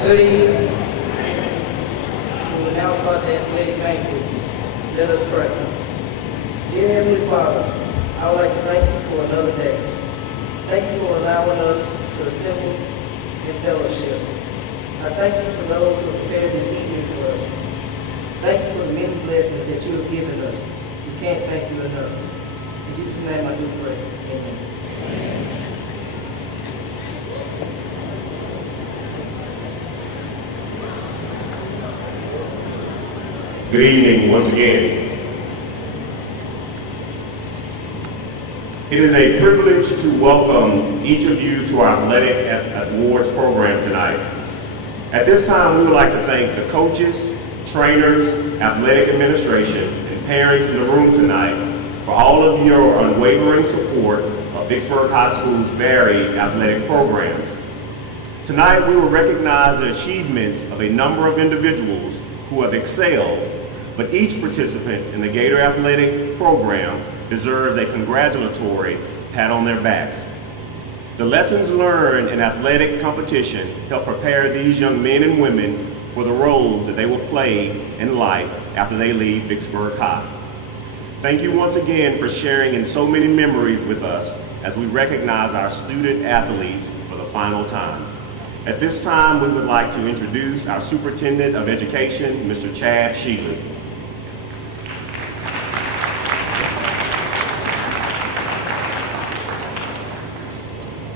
Good evening. We will now start the athletic banquet. Let us pray. Dear Heavenly Father, I would like to thank you for another day. Thank you for allowing us to assemble in fellowship. I thank you for those who have prepared this evening for us. Thank you for the many blessings that you have given us. We can't thank you enough. In Jesus' name I do pray. Amen. Good evening once again. It is a privilege to welcome each of you to our Athletic Awards program tonight. At this time, we would like to thank the coaches, trainers, athletic administration, and parents in the room tonight for all of your unwavering support of Vicksburg High School's varied athletic programs. Tonight, we will recognize the achievements of a number of individuals who have excelled, but each participant in the Gator Athletic program deserves a congratulatory pat on their backs. The lessons learned in athletic competition help prepare these young men and women for the roles that they will play in life after they leave Vicksburg High. Thank you once again for sharing in so many memories with us as we recognize our student athletes for the final time. At this time, we would like to introduce our Superintendent of Education, Mr. Chad Shealy.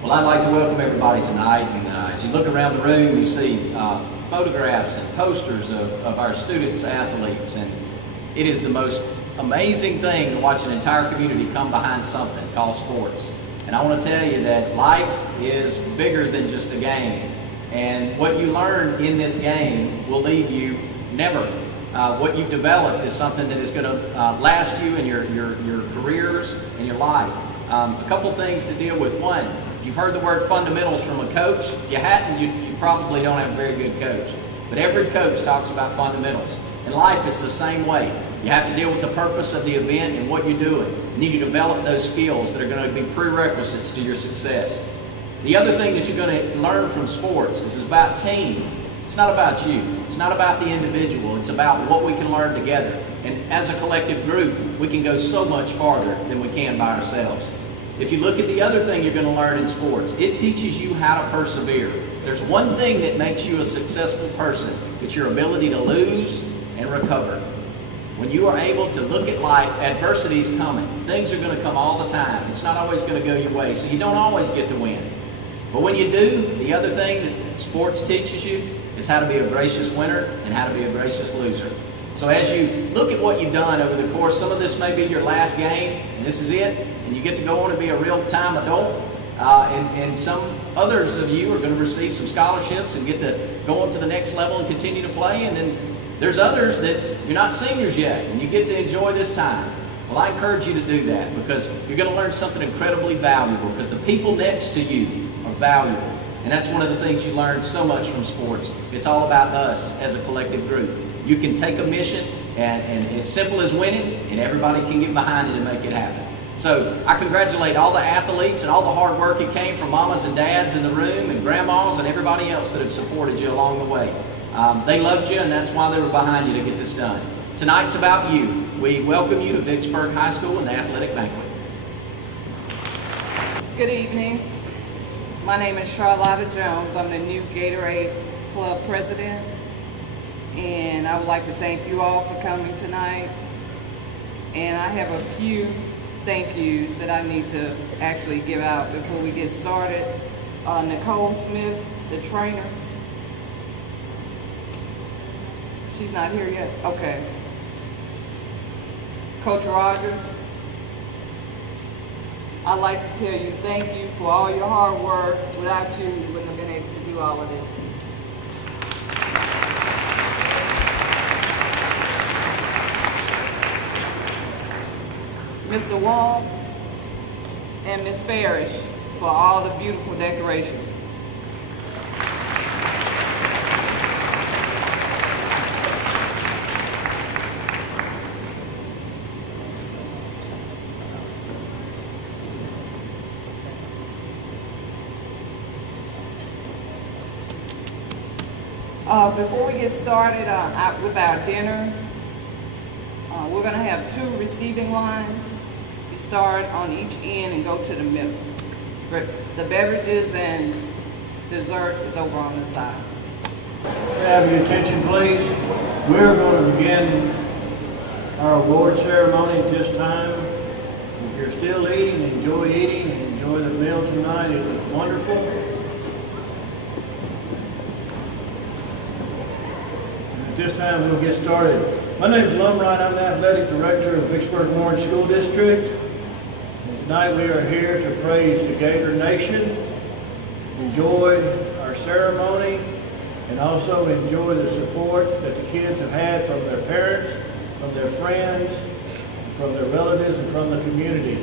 Well, I'd like to welcome everybody tonight, and as you look around the room, you see photographs and posters of our students, athletes, and it is the most amazing thing to watch an entire community come behind something called sports. And I want to tell you that life is bigger than just a game, and what you learn in this game will leave you never. What you've developed is something that is going to last you in your careers and your life. A couple things to deal with. One, you've heard the word fundamentals from a coach. If you hadn't, you probably don't have a very good coach. But every coach talks about fundamentals. In life, it's the same way. You have to deal with the purpose of the event and what you're doing. You need to develop those skills that are going to be prerequisites to your success. The other thing that you're going to learn from sports is it's about team. It's not about you. It's not about the individual. It's about what we can learn together. And as a collective group, we can go so much farther than we can by ourselves. If you look at the other thing you're going to learn in sports, it teaches you how to persevere. There's one thing that makes you a successful person. It's your ability to lose and recover. When you are able to look at life, adversity is coming. Things are going to come all the time. It's not always going to go your way, so you don't always get to win. But when you do, the other thing that sports teaches you is how to be a gracious winner and how to be a gracious loser. So as you look at what you've done over the course, some of this may be your last game, and this is it, and you get to go on and be a real-time adult, and some others of you are going to receive some scholarships and get to go on to the next level and continue to play, and then there's others that you're not seniors yet, and you get to enjoy this time. Well, I encourage you to do that because you're going to learn something incredibly valuable because the people next to you are valuable, and that's one of the things you learn so much from sports. It's all about us as a collective group. You can take a mission, and as simple as winning, and everybody can get behind it and make it happen. So I congratulate all the athletes and all the hard work that came from mamas and dads in the room and grandmas and everybody else that have supported you along the way. They loved you, and that's why they were behind you to get this done. Tonight's about you. We welcome you to Vicksburg High School and the Athletic Banquet. Good evening. My name is Charlotta Jones. I'm the new Gatorade Club President. And I would like to thank you all for coming tonight. And I have a few thank yous that I need to actually give out before we get started. Nicole Smith, the trainer. She's not here yet? Okay. Coach Rogers, I'd like to tell you thank you for all your hard work. Without you, we wouldn't have been able to do all of this. Mr. Wong and Ms. Farish for all the beautiful decorations. Before we get started with our dinner, we're going to have 2 receiving lines. You start on each end and go to the middle. The beverages and dessert is over on the side. Have your attention, please. We're going to begin our award ceremony at this time. If you're still eating and enjoy the meal tonight. It was wonderful. And at this time, we'll get started. My name is Lum Wright. I'm the athletic director of Vicksburg Warren School District. And tonight we are here to praise the Gator Nation, enjoy our ceremony, and also enjoy the support that the kids have had from their parents, from their friends, from their relatives, and from the community.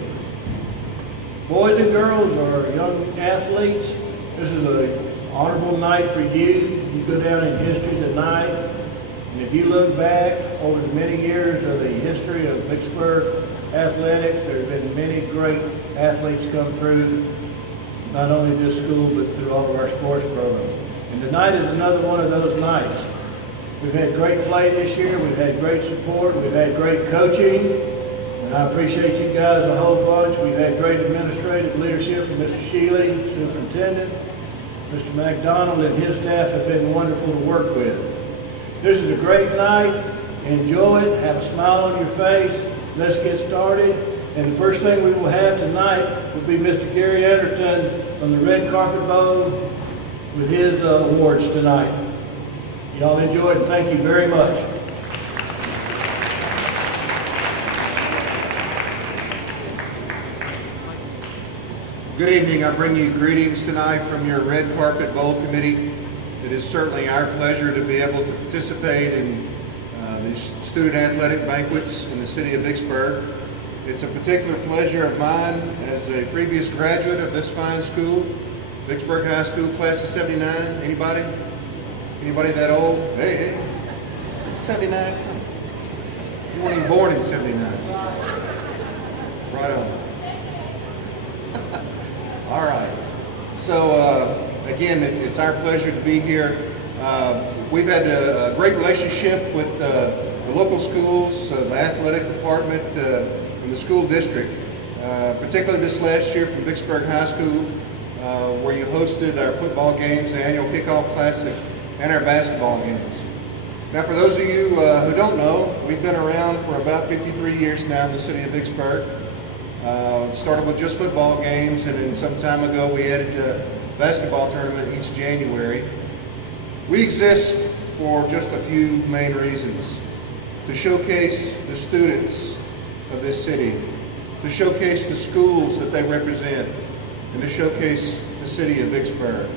Boys and girls or young athletes, this is an honorable night for you. You go down in history tonight. And if you look back over the many years of the history of Vicksburg athletics, there have been many great athletes come through, not only this school, but through all of our sports programs. And tonight is another one of those nights. We've had great play this year. We've had great support. We've had great coaching. And I appreciate you guys a whole bunch. We've had great administrative leadership from Mr. Shealy, superintendent. Mr. McDonald and his staff have been wonderful to work with. This is a great night. Enjoy it. Have a smile on your face. Let's get started. And the first thing we will have tonight will be Mr. Gary Anderton from the Red Carpet Bowl with his awards tonight. Y'all enjoy it, and thank you very much. Good evening. I bring you greetings tonight from your Red Carpet Bowl Committee. It is certainly our pleasure to be able to participate in these student athletic banquets in the city of Vicksburg. It's a particular pleasure of mine as a previous graduate of this fine school, Vicksburg High School, class of 79. Anybody? Anybody that old? Hey, 79? You weren't even born in 79. Right on. All right. So, again, it's our pleasure to be here. We've had a great relationship with the local schools, the athletic department, and the school district, particularly this last year from Vicksburg High School, where you hosted our football games, the annual kickoff classic, and our basketball games. Now, for those of you who don't know, we've been around for about 53 years now in the city of Vicksburg. Started with just football games, and then some time ago we added a basketball tournament each January. We exist for just a few main reasons: to showcase the students of this city, to showcase the schools that they represent, and to showcase the city of Vicksburg.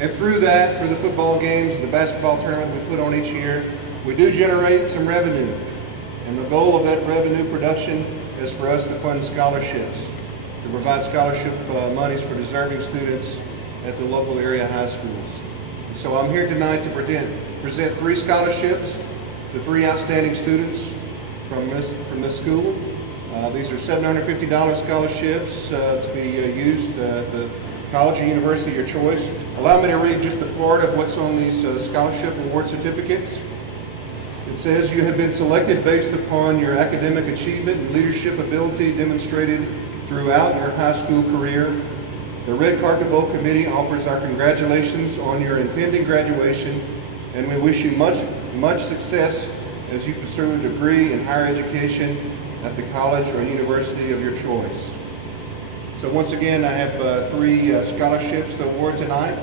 And through that, through the football games, the basketball tournament we put on each year, we do generate some revenue. And the goal of that revenue production is for us to fund scholarships, to provide scholarship monies for deserving students at the local area high schools. So I'm here tonight to present 3 scholarships to 3 outstanding students from this school. These are $750 scholarships to be used at the college or university of your choice. Allow me to read just a part of what's on these scholarship award certificates. It says, you have been selected based upon your academic achievement and leadership ability demonstrated throughout your high school career. The Red Carpet Bowl Committee offers our congratulations on your impending graduation, and we wish you much success as you pursue a degree in higher education at the college or university of your choice. So once again, I have 3 scholarships to award tonight.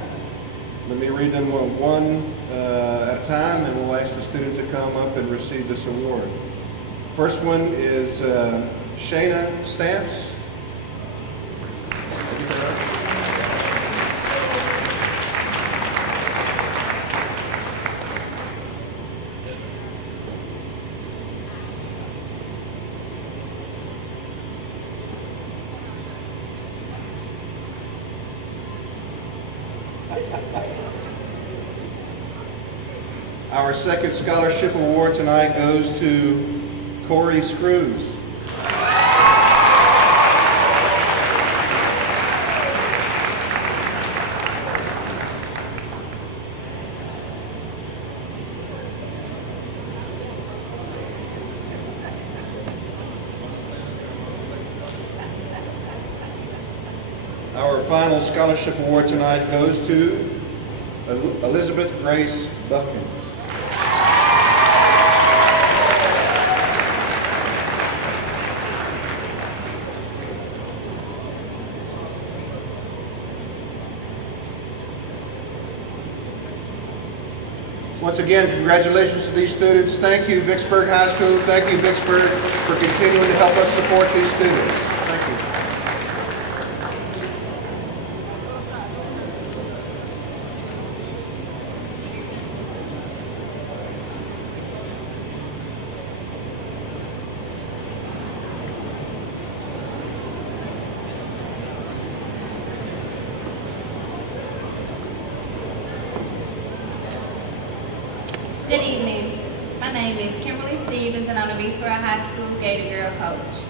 Let me read them one at a time, and we'll ask the student to come up and receive this award. First one is Shayna Stamps. Our second scholarship award tonight goes to Corey Screws. final scholarship award tonight goes to Elizabeth Grace Buffkin. Once again, congratulations to these students. Thank you, Vicksburg High School. Thank you, Vicksburg, for continuing to help us support these students. Thank you. Good evening. My name is Kimberly Stevens, and I'm the Vicksburg High School Gator Girl coach.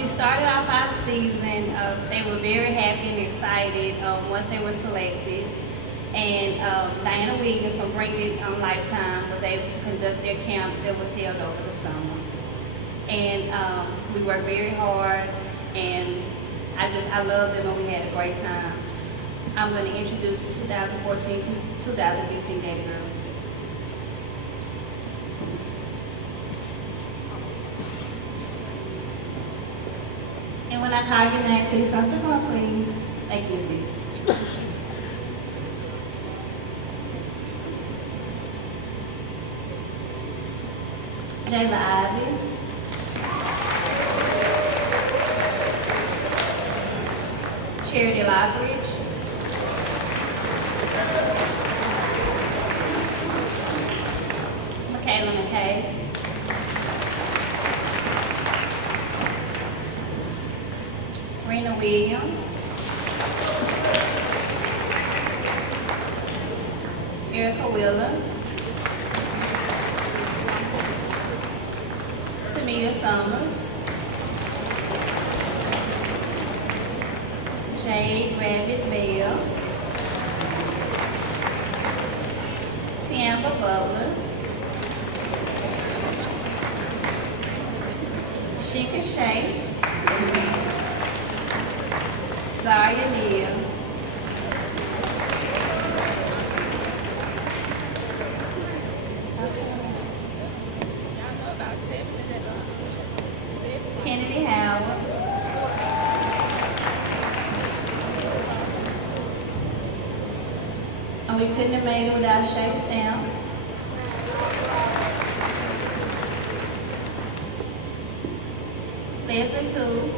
We started off our season. They were very happy and excited once they were selected. And Diana Wiggins from Bring It Lifetime was able to conduct their camp that was held over the summer. And we worked very hard, and I loved them, and we had a great time. I'm going to introduce the 2014-2015 Gator Girls. And when I call your name, please come to the front, please. Thank you, Ms. Lisa. Jayla Ivy. Charity Lockridge. Michaela McKay. Rena Williams. Erica Wheeler. Tamia Summers. Jade Rabbit Bell. Tiamba Butler. Sheikah Shay. Zaria Neal. Kennedy Howard. And we couldn't have made it without Shay Stamp. Leslie Toole.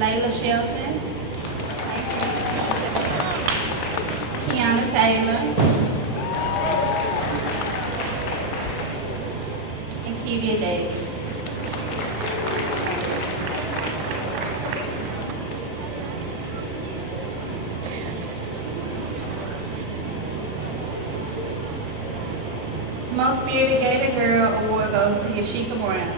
Layla Shelton. Kiana Taylor. And Kevia Davis. Most Spirited Gator Girl Award goes to Yashika Brown.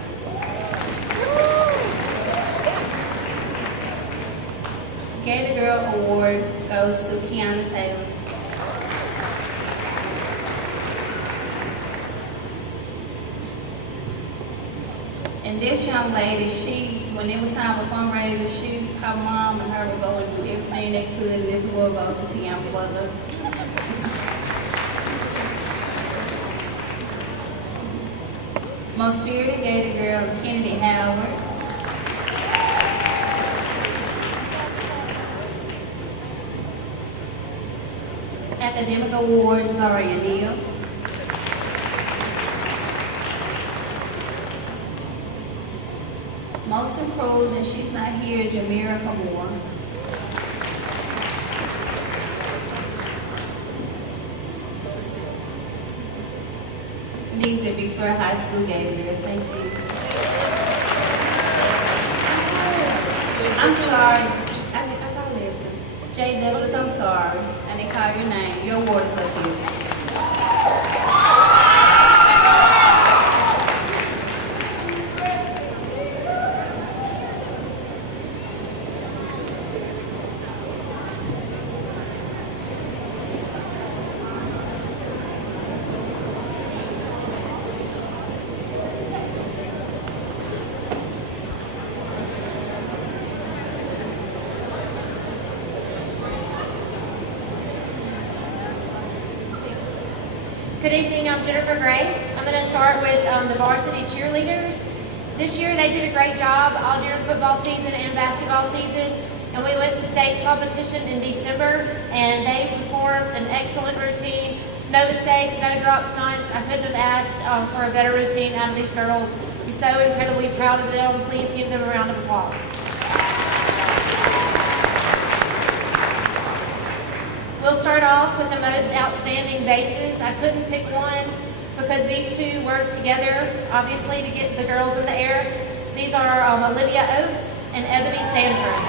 Gator Girl Award goes to Kiana Taylor. And this young lady, when it was time for fundraiser, her mom and her would go and do everything they could, and this award goes to Tiana Butler. Most Spirited Gator Girl, Kennedy Howard. Academic Award, Zaria Neal. Most Improved, and she's not here, Jamira Moore. These are Vicksburg High School Gator Girls. Thank you. I'm sorry. I thought Leslie. Jay Douglas, I'm sorry. I didn't call your name. Your award is up here. Good evening, I'm Jennifer Gray. I'm going to start with the varsity cheerleaders. This year they did a great job all during football season and basketball season, and we went to state competition in December, and they performed an excellent routine. No mistakes, no drop stunts. I couldn't have asked for a better routine out of these girls. I'm so incredibly proud of them. Please give them a round of applause. We'll start off with the most outstanding bases. I couldn't pick one because these two worked together, obviously, to get the girls in the air. These are Olivia Oakes and Ebony Sanford.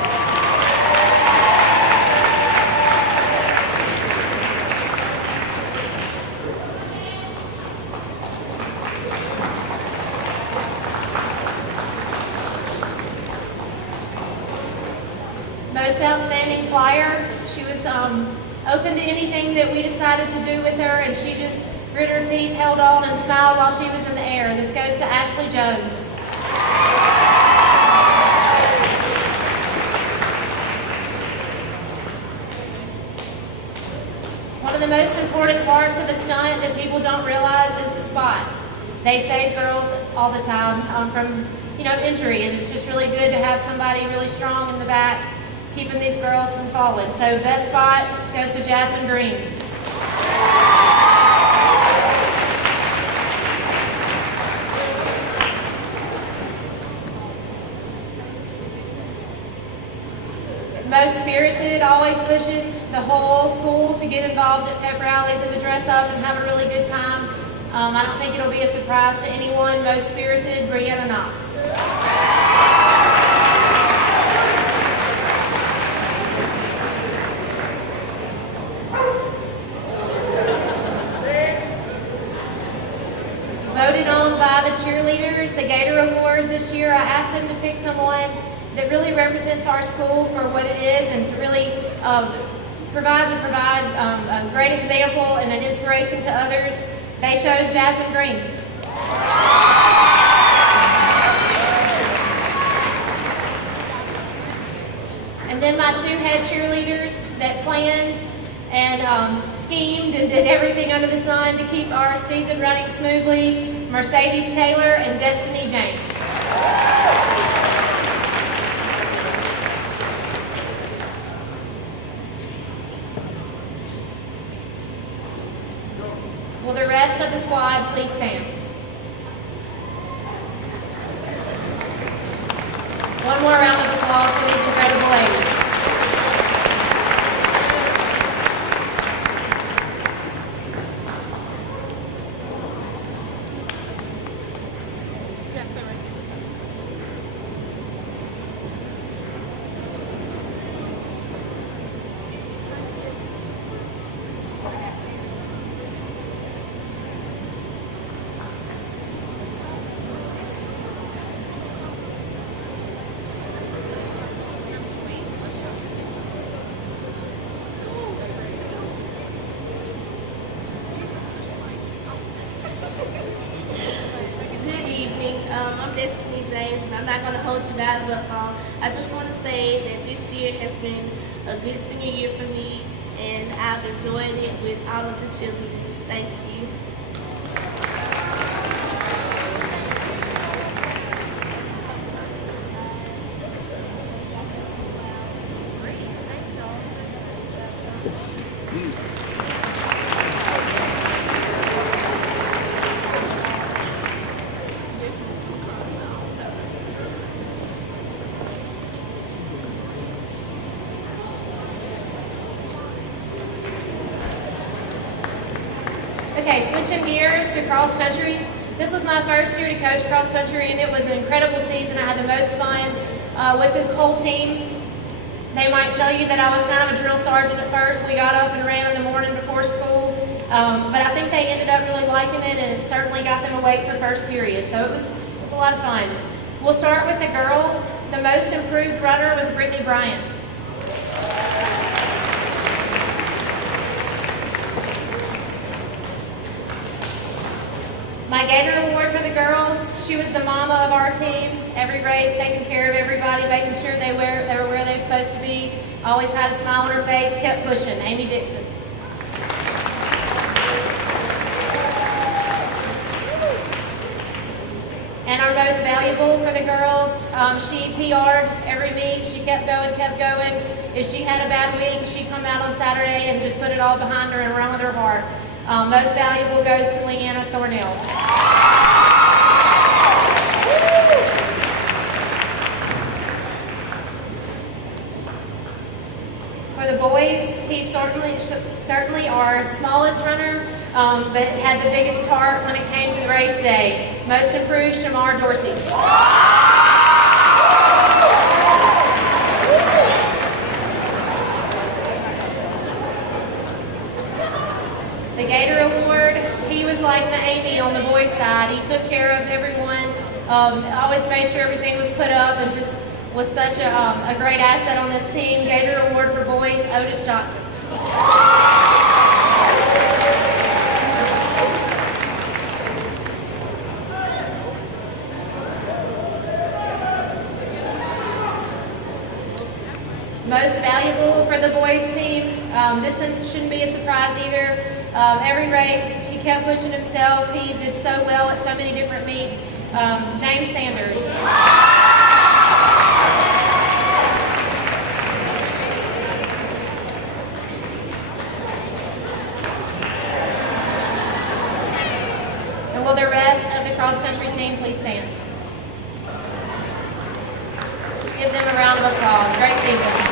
Most outstanding flyer. She was open to anything that we decided to do with her, and she just grit her teeth, held on, and smiled while she was in the air. This goes to Ashley Jones. One of the most important parts of a stunt that people don't realize is the spot. They save girls all the time from injury, and it's just really good to have somebody really strong in the back keeping these girls from falling. So best spot goes to Jasmine Green. Most spirited, always pushing the whole school to get involved at pep rallies and to dress up and have a really good time. I don't think it'll be a surprise to anyone. Most spirited, Brianna Knox. Voted on by the cheerleaders, the Gator Award this year. I asked them to pick someone that really represents our school for what it is and to really provide a great example and an inspiration to others. They chose Jasmine Green. And then my two head cheerleaders that planned and schemed and did everything under the sun to keep our season running smoothly, Mercedes Taylor and Destiny James. Will the rest of the squad please stand? One more round of applause for these incredible ladies. Good evening. I'm Destiny James, and I'm not going to hold you guys up long. I just want to say that this year has been a good senior year for me, and I've enjoyed it with all of the cheerleaders. Thank you. Okay, switching gears to cross country. This was my first year to coach cross country, and it was an incredible season. I had the most fun with this whole team. They might tell you that I was kind of a drill sergeant at first. We got up and ran in the morning before school, but I think they ended up really liking it, and it certainly got them awake for first period. So it was a lot of fun. We'll start with the girls. The most improved runner was Brittany Bryant. My Gator Award for the girls, she was the mama of our team. Every race, taking care of everybody, making sure they were where they were supposed to be. Always had a smile on her face, kept pushing. Amy Dixon. valuable for the girls. She PR'd every meet. She kept going, kept going. If she had a bad week, she'd come out on Saturday and just put it all behind her and run with her heart. Most valuable goes to Leanna Thornell. For the boys, he's certainly our smallest runner, but had the biggest heart when it came to the race day. Most improved, Shamar Dorsey. The Gator Award, he was like the Amy on the boys' side. He took care of everyone, always made sure everything was put up, and just was such a great asset on this team. Gator Award for boys, Otis Johnson. Most valuable for the boys team, this shouldn't be a surprise either. Every race, he kept pushing himself. He did so well at so many different meets. James Sanders. And will the rest of the cross-country team please stand? Give them a round of applause. Great season.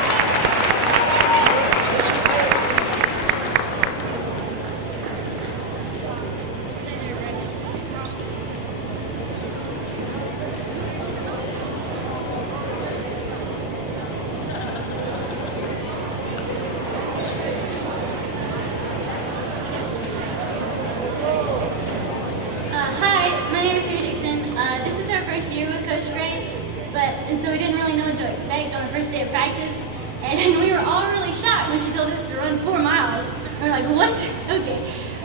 And so we didn't really know what to expect on the first day of practice. And we were all really shocked when she told us to run 4 miles. We were like, what? Okay.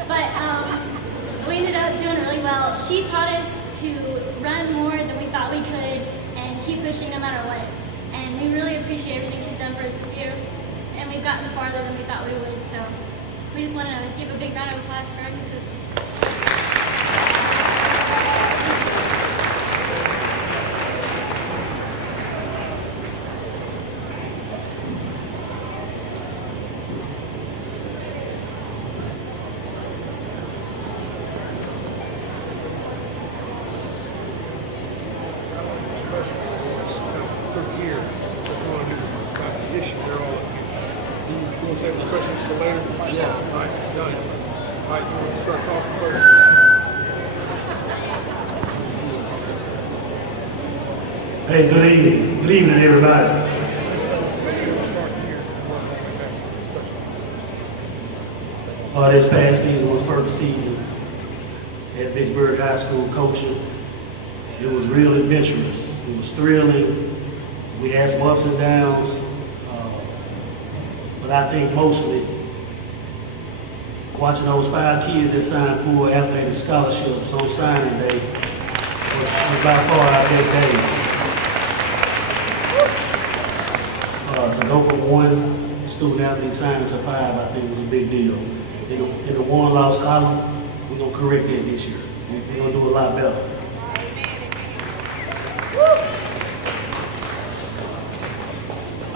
But we ended up doing really well. She taught us to run more than we thought we could and keep pushing no matter what. And we really appreciate everything she's done for us this year. And we've gotten farther than we thought we would. So we just want to give a big round of applause for our new coach. Save those questions for later? Yeah. All right, done. All right, you want to start talking first? Hey, good evening. Good evening, everybody. This past season was first season at Vicksburg High School coaching. It was real adventurous. It was thrilling. We had some ups and downs. But I think mostly watching those 5 kids that signed full athletic scholarships on signing day was by far our best days. To go from 1 student athlete signing to 5, I think was a big deal. In the won-loss column, we're going to correct that this year. We're going to do a lot better.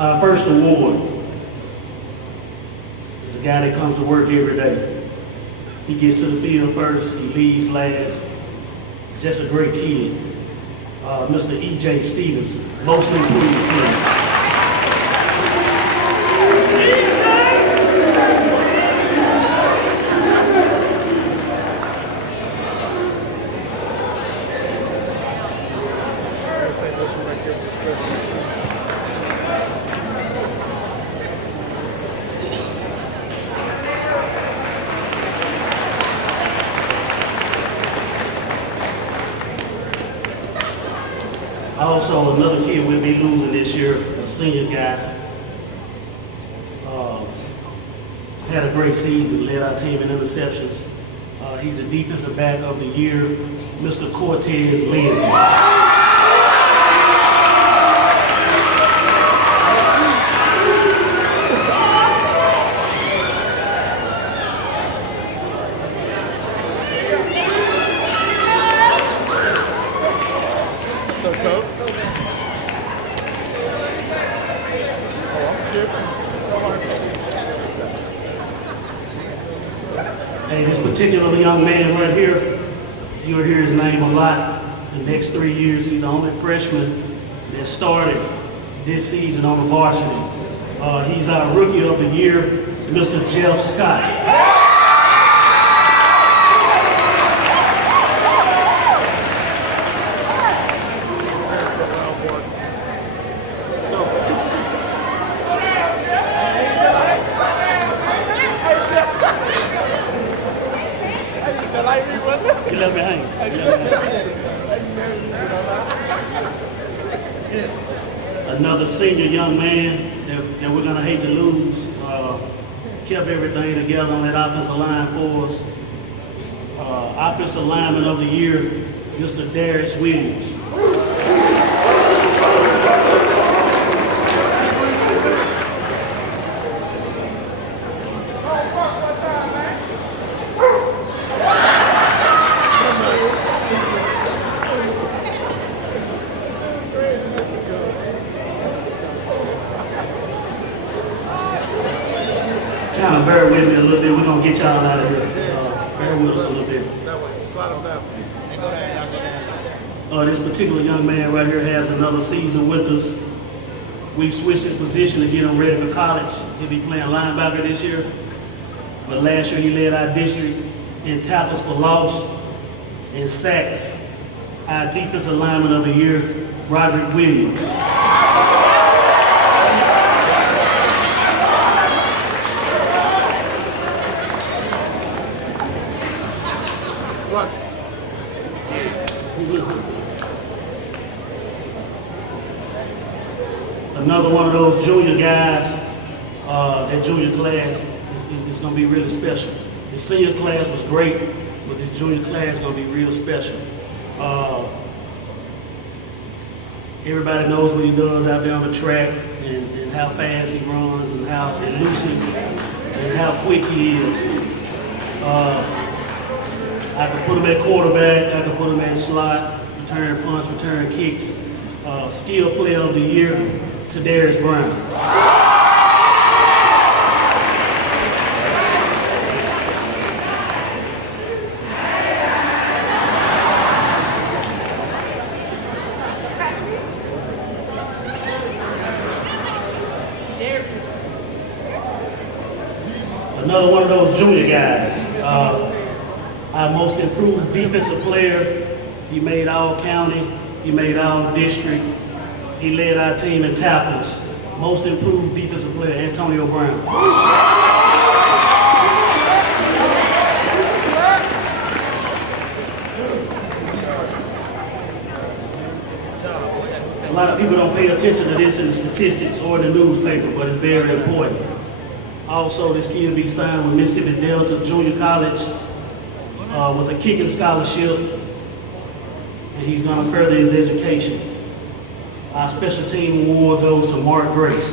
Our first award is a guy that comes to work every day. He gets to the field first, he leaves last. Just a great kid. Mr. E.J. Stevenson, most improved kid. Also, another kid we'll be losing this year, a senior guy. Had a great season, led our team in interceptions. He's a defensive back of the year, Mr. Cortez Lindsay. young man right here. You'll hear his name a lot. The next 3 years, he's the only freshman that started this season on the varsity. He's our Rookie of the Year, Mr. Jeff Scott. You left me hanging. Another senior young man that we're gonna hate to lose. Kept everything together on that offensive line for us. Offensive Lineman of the Year, Mr. Darius Williams. Kind of bear with me a little bit. We're gonna get y'all out of here. Bear with us a little bit. Slide on down. This particular young man right here has another season with us. We've switched his position to get him ready for college. He'll be playing linebacker this year. But last year he led our district in tackles for loss and sacks. Our Defensive Lineman of the Year, Roderick Williams. Another one of those junior guys, that junior class is going to be really special. The senior class was great, but this junior class is going to be real special. Everybody knows what he does out there on the track and how fast he runs and how elusive and how quick he is. I could put him at quarterback, I could put him at slot, return punts, return kicks. Skill Player of the Year, Tadarius Brown. Another one of those junior guys. Our most improved defensive player. He made all county, he made all district. He led our team in tackles. Most improved defensive player, Antonio Brown. A lot of people don't pay attention to this in the statistics or in the newspaper, but it's very important. Also, this kid will be signed with Mississippi Delta Junior College with a kicking scholarship, and he's going to further his education. Our special team award goes to Mark Grace.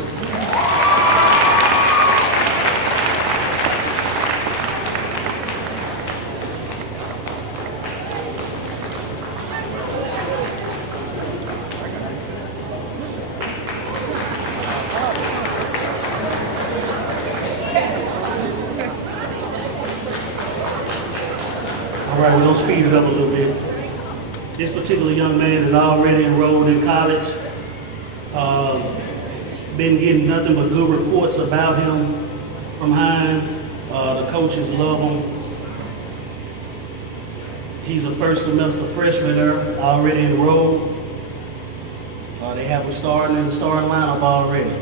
All right, we're gonna speed it up a little bit. This particular young man is already enrolled in college. Been getting nothing but good reports about him from Hines. The coaches love him. He's a first semester freshman there, already enrolled. They have him starting in the starting lineup already.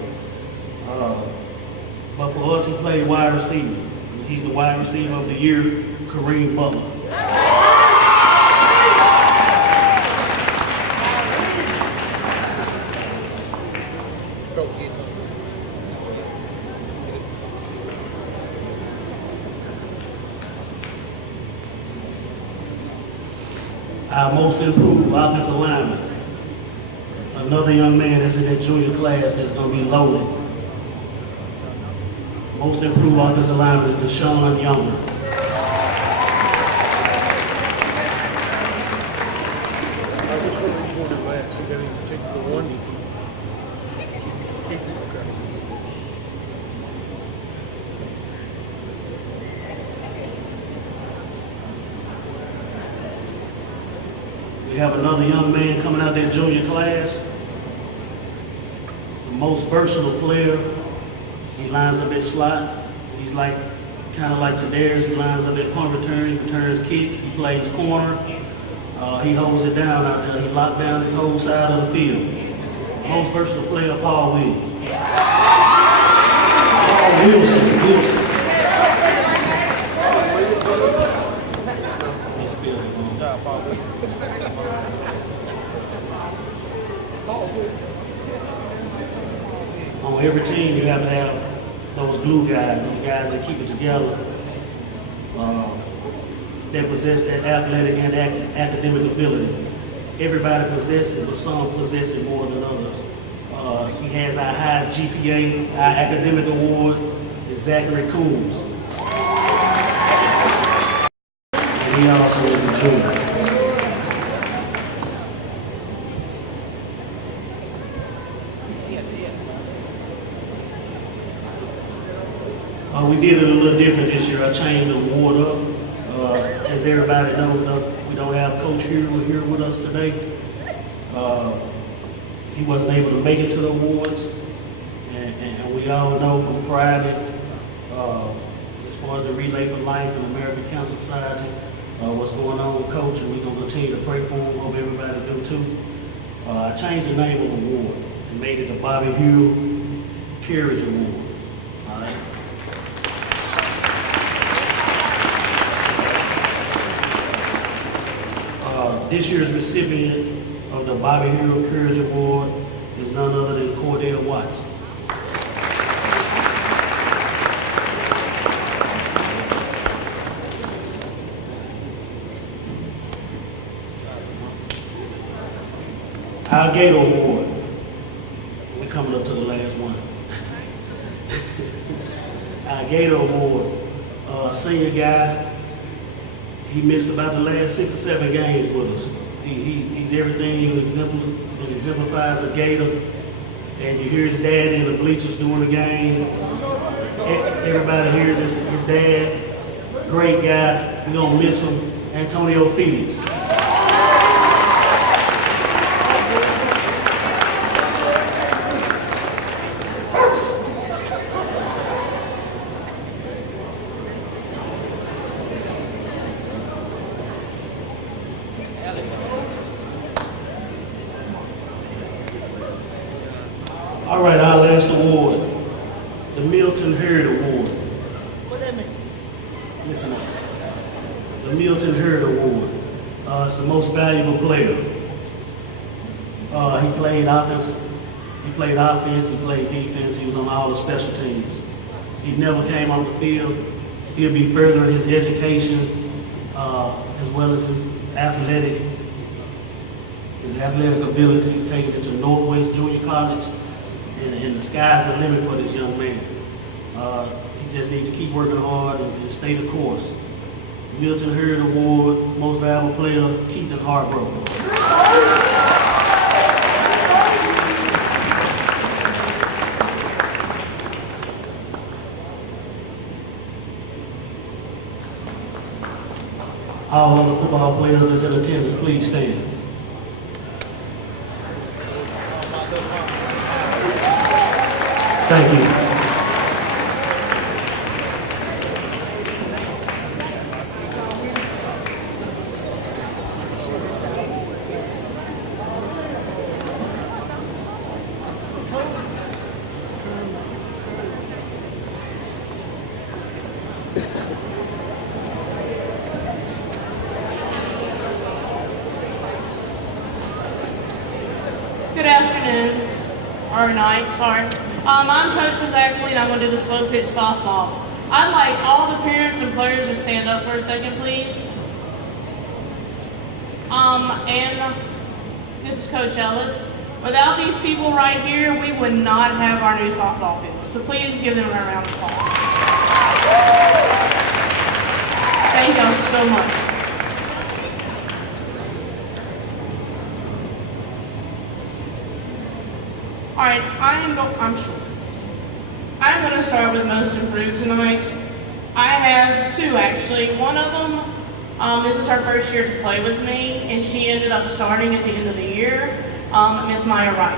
But for us, he played wide receiver. He's the wide receiver of the year, Kareem Butler. Our most improved offensive lineman. Another young man that's in that junior class that's going to be loaded. Most improved offensive lineman is Deshaun Younger. Which one do you want to do last? You got any particular one? We have another young man coming out that junior class. The most versatile player. He lines up at slot. He's like, kind of like Tadarius. He lines up at punt return. He returns kicks. He plays corner. He holds it down out there. He locked down his whole side of the field. Most versatile player, Paul Williams. Paul Wilson. On every team, you have to have those glue guys, those guys that keep it together, that possess that athletic and academic ability. Everybody possesses it, but some possess it more than others. He has our highest GPA, our academic award is Zachary Coombs. And he also is a junior. We did it a little different this year. I changed the award up. As everybody knows, we don't have Coach here with us today. He wasn't able to make it to the awards. And we all know from Friday, as far as the Relay for Life and American Cancer Society, what's going on with Coach, and we're going to continue to pray for him. Hope everybody do too. I changed the name of the award and made it the Bobby Hugh Courage Award. All right. This year's recipient of the Bobby Hero Courage Award is none other than Cordell Watts. Our Gator Award. We're coming up to the last one. Our Gator Award. Senior guy. He missed about the last 6 or 7 games with us. He's everything that exemplifies a Gator. And you hear his dad in the bleachers during the game. Everybody hears his dad. Great guy. We're going to miss him. Antonio Felix. All right, our last award, the Milton Hurd Award. What that mean? Listen up. The Milton Hurd Award. It's the most valuable player. He played offense, he played defense, he was on all the special teams. He never came on the field. He'll be furthering his education as well as his athletic abilities, taking it to Northwest Junior College. And the sky's the limit for this young man. He just needs to keep working hard and stay the course. Milton Hurd Award, most valuable player, Keithan Harborough. All of the football players that's in attendance, please stand. Thank you. Good afternoon, or night, sorry. I'm Coach Zachary, and I'm going to do the slow pitch softball. I'd like all the parents and players to stand up for a second, please. And this is Coach Ellis. Without these people right here, we would not have our new softball field. So please give them a round of applause. Thank y'all so much. All right, I'm going to start with most improved tonight. I have 2 actually. One of them This is her first year to play with me, and she ended up starting at the end of the year, Miss Maya Wright.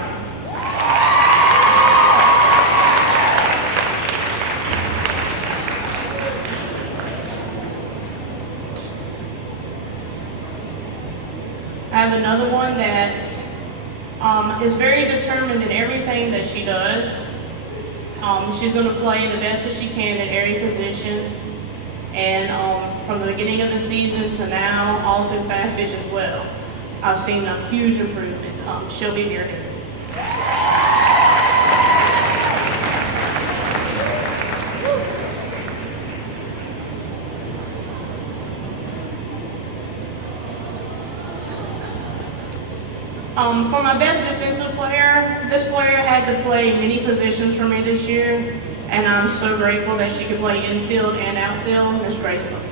I have another one that is very determined in everything that she does. She's going to play the best that she can at every position. And from the beginning of the season to now, all through fast pitch as well, I've seen a huge improvement. She'll be here. For my best defensive player, this player had to play many positions for me this year, and I'm so grateful that she could play infield and outfield, Miss Grace Buffett.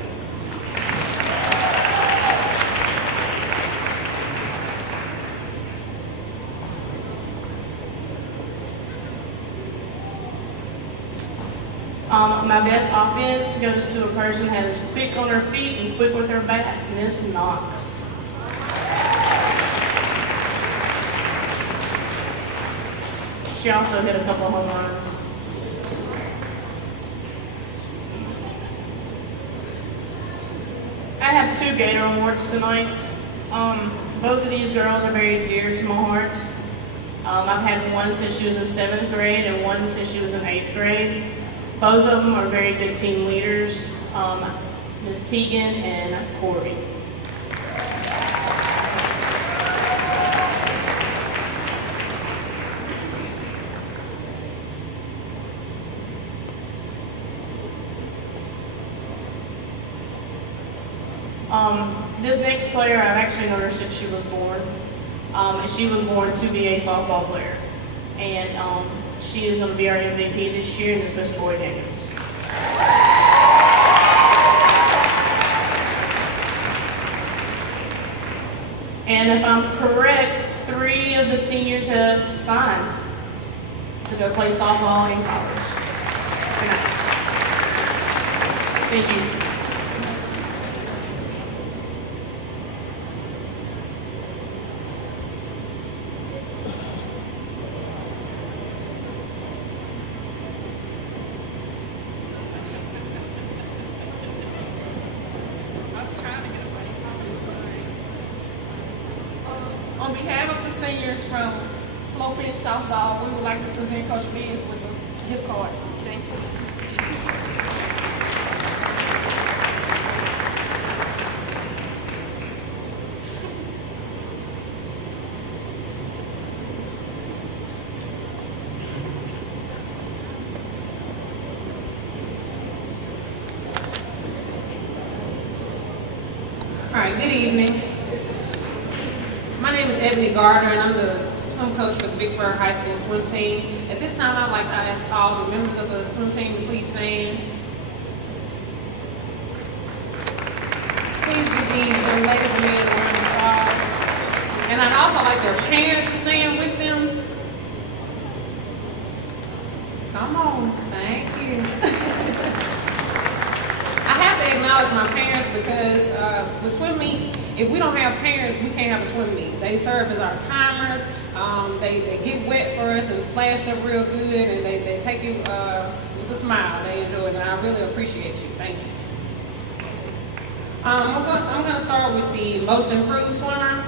My best offense goes to a person that is quick on her feet and quick with her bat, Miss Knox. She also hit a couple home runs. I have 2 Gator Awards tonight. Both of these girls are very dear to my heart. I've had one since she was in 7th grade and one since she was in 8th grade. Both of them are very good team leaders, Ms. Teagan and Corey. This next player, I've actually known her since she was born. And she was born to be a softball player. And she is going to be our MVP this year, and it's Miss Tori Daniels. And if I'm correct, 3 of the seniors have signed to go play softball in college. Thank you. On behalf of the seniors from Slow Pitch Softball, we would like to present Coach Fizz with a gift card. Thank you. All right, good evening. My name is Ebony Gardner, and I'm the swim coach for the Vicksburg High School swim team. At this time, I'd like to ask all the members of the swim team to please stand. Please give these young ladies and men a round of applause. And I'd also like their parents to stand with them. Come on, thank you. I have to acknowledge my parents because the swim meets, if we don't have parents, we can't have a swim meet. They serve as our timers. They get wet for us and splash them real good, and they take it with a smile. They enjoy it, and I really appreciate you. Thank you. I'm going to start with the most improved swimmer.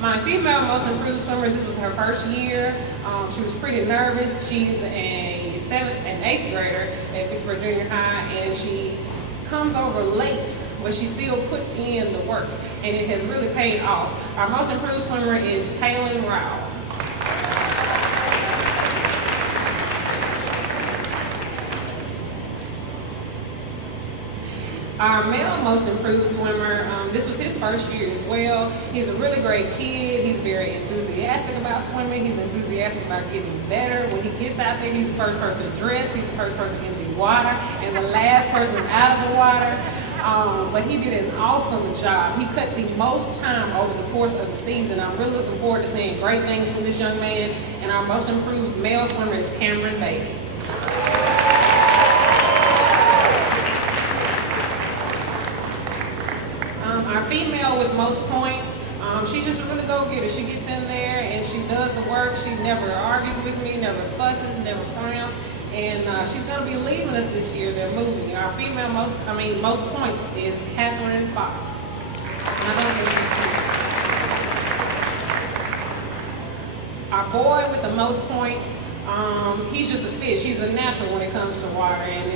My female most improved swimmer, this was her first year. She was pretty nervous. She's a 7th and 8th grader at Vicksburg Junior High, and she comes over late, but she still puts in the work, and it has really paid off. Our most improved swimmer is Taylor Rao. Our male most improved swimmer, this was his first year as well. He's a really great kid. He's very enthusiastic about swimming. He's enthusiastic about getting better. When he gets out there, he's the first person dressed. He's the first person in the water and the last person out of the water. But he did an awesome job. He cut the most time over the course of the season. I'm really looking forward to seeing great things from this young man. And our most improved male swimmer is Cameron Bailey. female with most points. She's just a really go-getter. She gets in there and she does the work. She never argues with me, never fusses, never frowns. And she's going to be leaving us this year. They're moving. Our female most points is Catherine Fox. Our boy with the most points, he's just a fish. He's a natural when it comes to water, and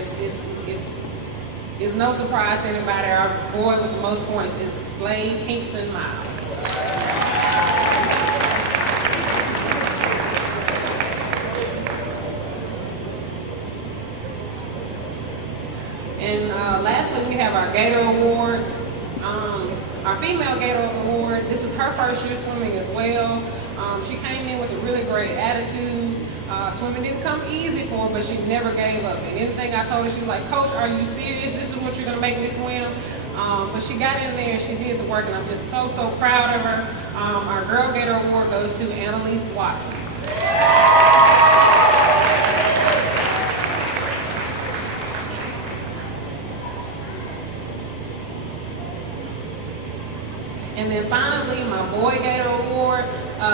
it's no surprise to anybody. Our boy with the most points is Slade Kingston Miles. And lastly, we have our Gator Awards. Our female Gator Award, this was her first year swimming as well. She came in with a really great attitude. Swimming didn't come easy for her, but she never gave up. And anything I told her, she was like, "Coach, are you serious? This is what you're gonna make me swim?" But she got in there and she did the work, and I'm just so proud of her. Our Girl Gator Award goes to Annalise Watson. And then finally, my Boy Gator Award.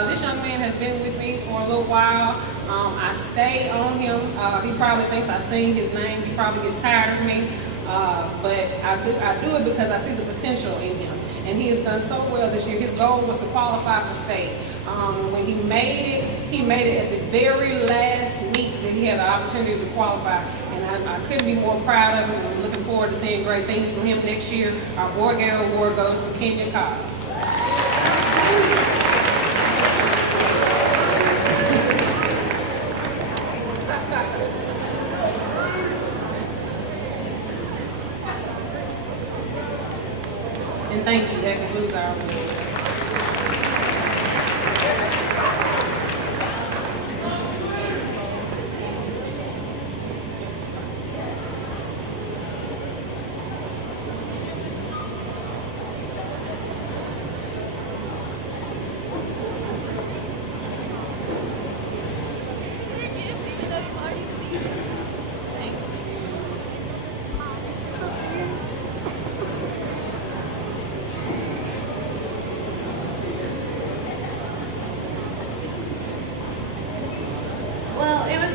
This young man has been with me for a little while. I stay on him. He probably thinks I sing his name. He probably gets tired of me. But I do it because I see the potential in him. And he has done so well this year. His goal was to qualify for state. When he made it at the very last meet that he had the opportunity to qualify. And I couldn't be more proud of him. I'm looking forward to seeing great things from him next year. Our Boy Gator Award goes to Kenyon Collins. And thank you. That concludes our awards.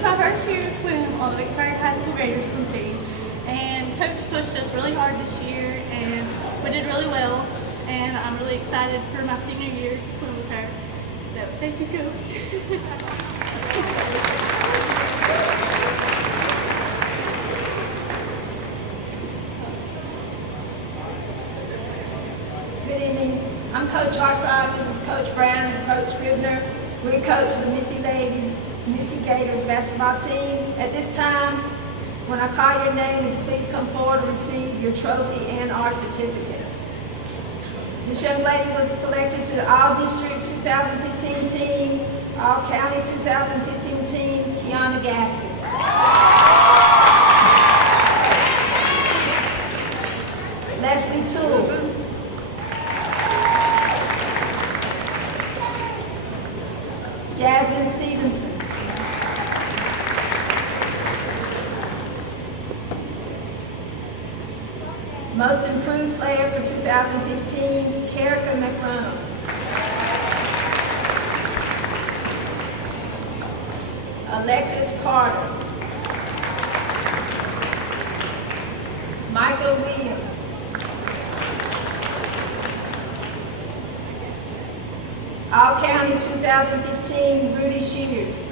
My first year to swim on the Vicksburg High School Gator swim team, and Coach pushed us really hard this year, and we did really well, and I'm really excited for my senior year to swim with her. So thank you, Coach. Good evening. I'm Coach Oxide. This is Coach Brown and Coach Scribner. We coach the Missy Ladies, Missy Gators basketball team. At this time, when I call your name, please come forward and receive your trophy and our certificate. This young lady was selected to the All-District 2015 team, All-County 2015 team, Kiana Gaskin. Leslie Toole. Jasmine Stevenson. Most Improved Player for 2015, Kerrika McReynolds. Alexis Carter. Michael Williams. All-County 2015, Rudy Shears.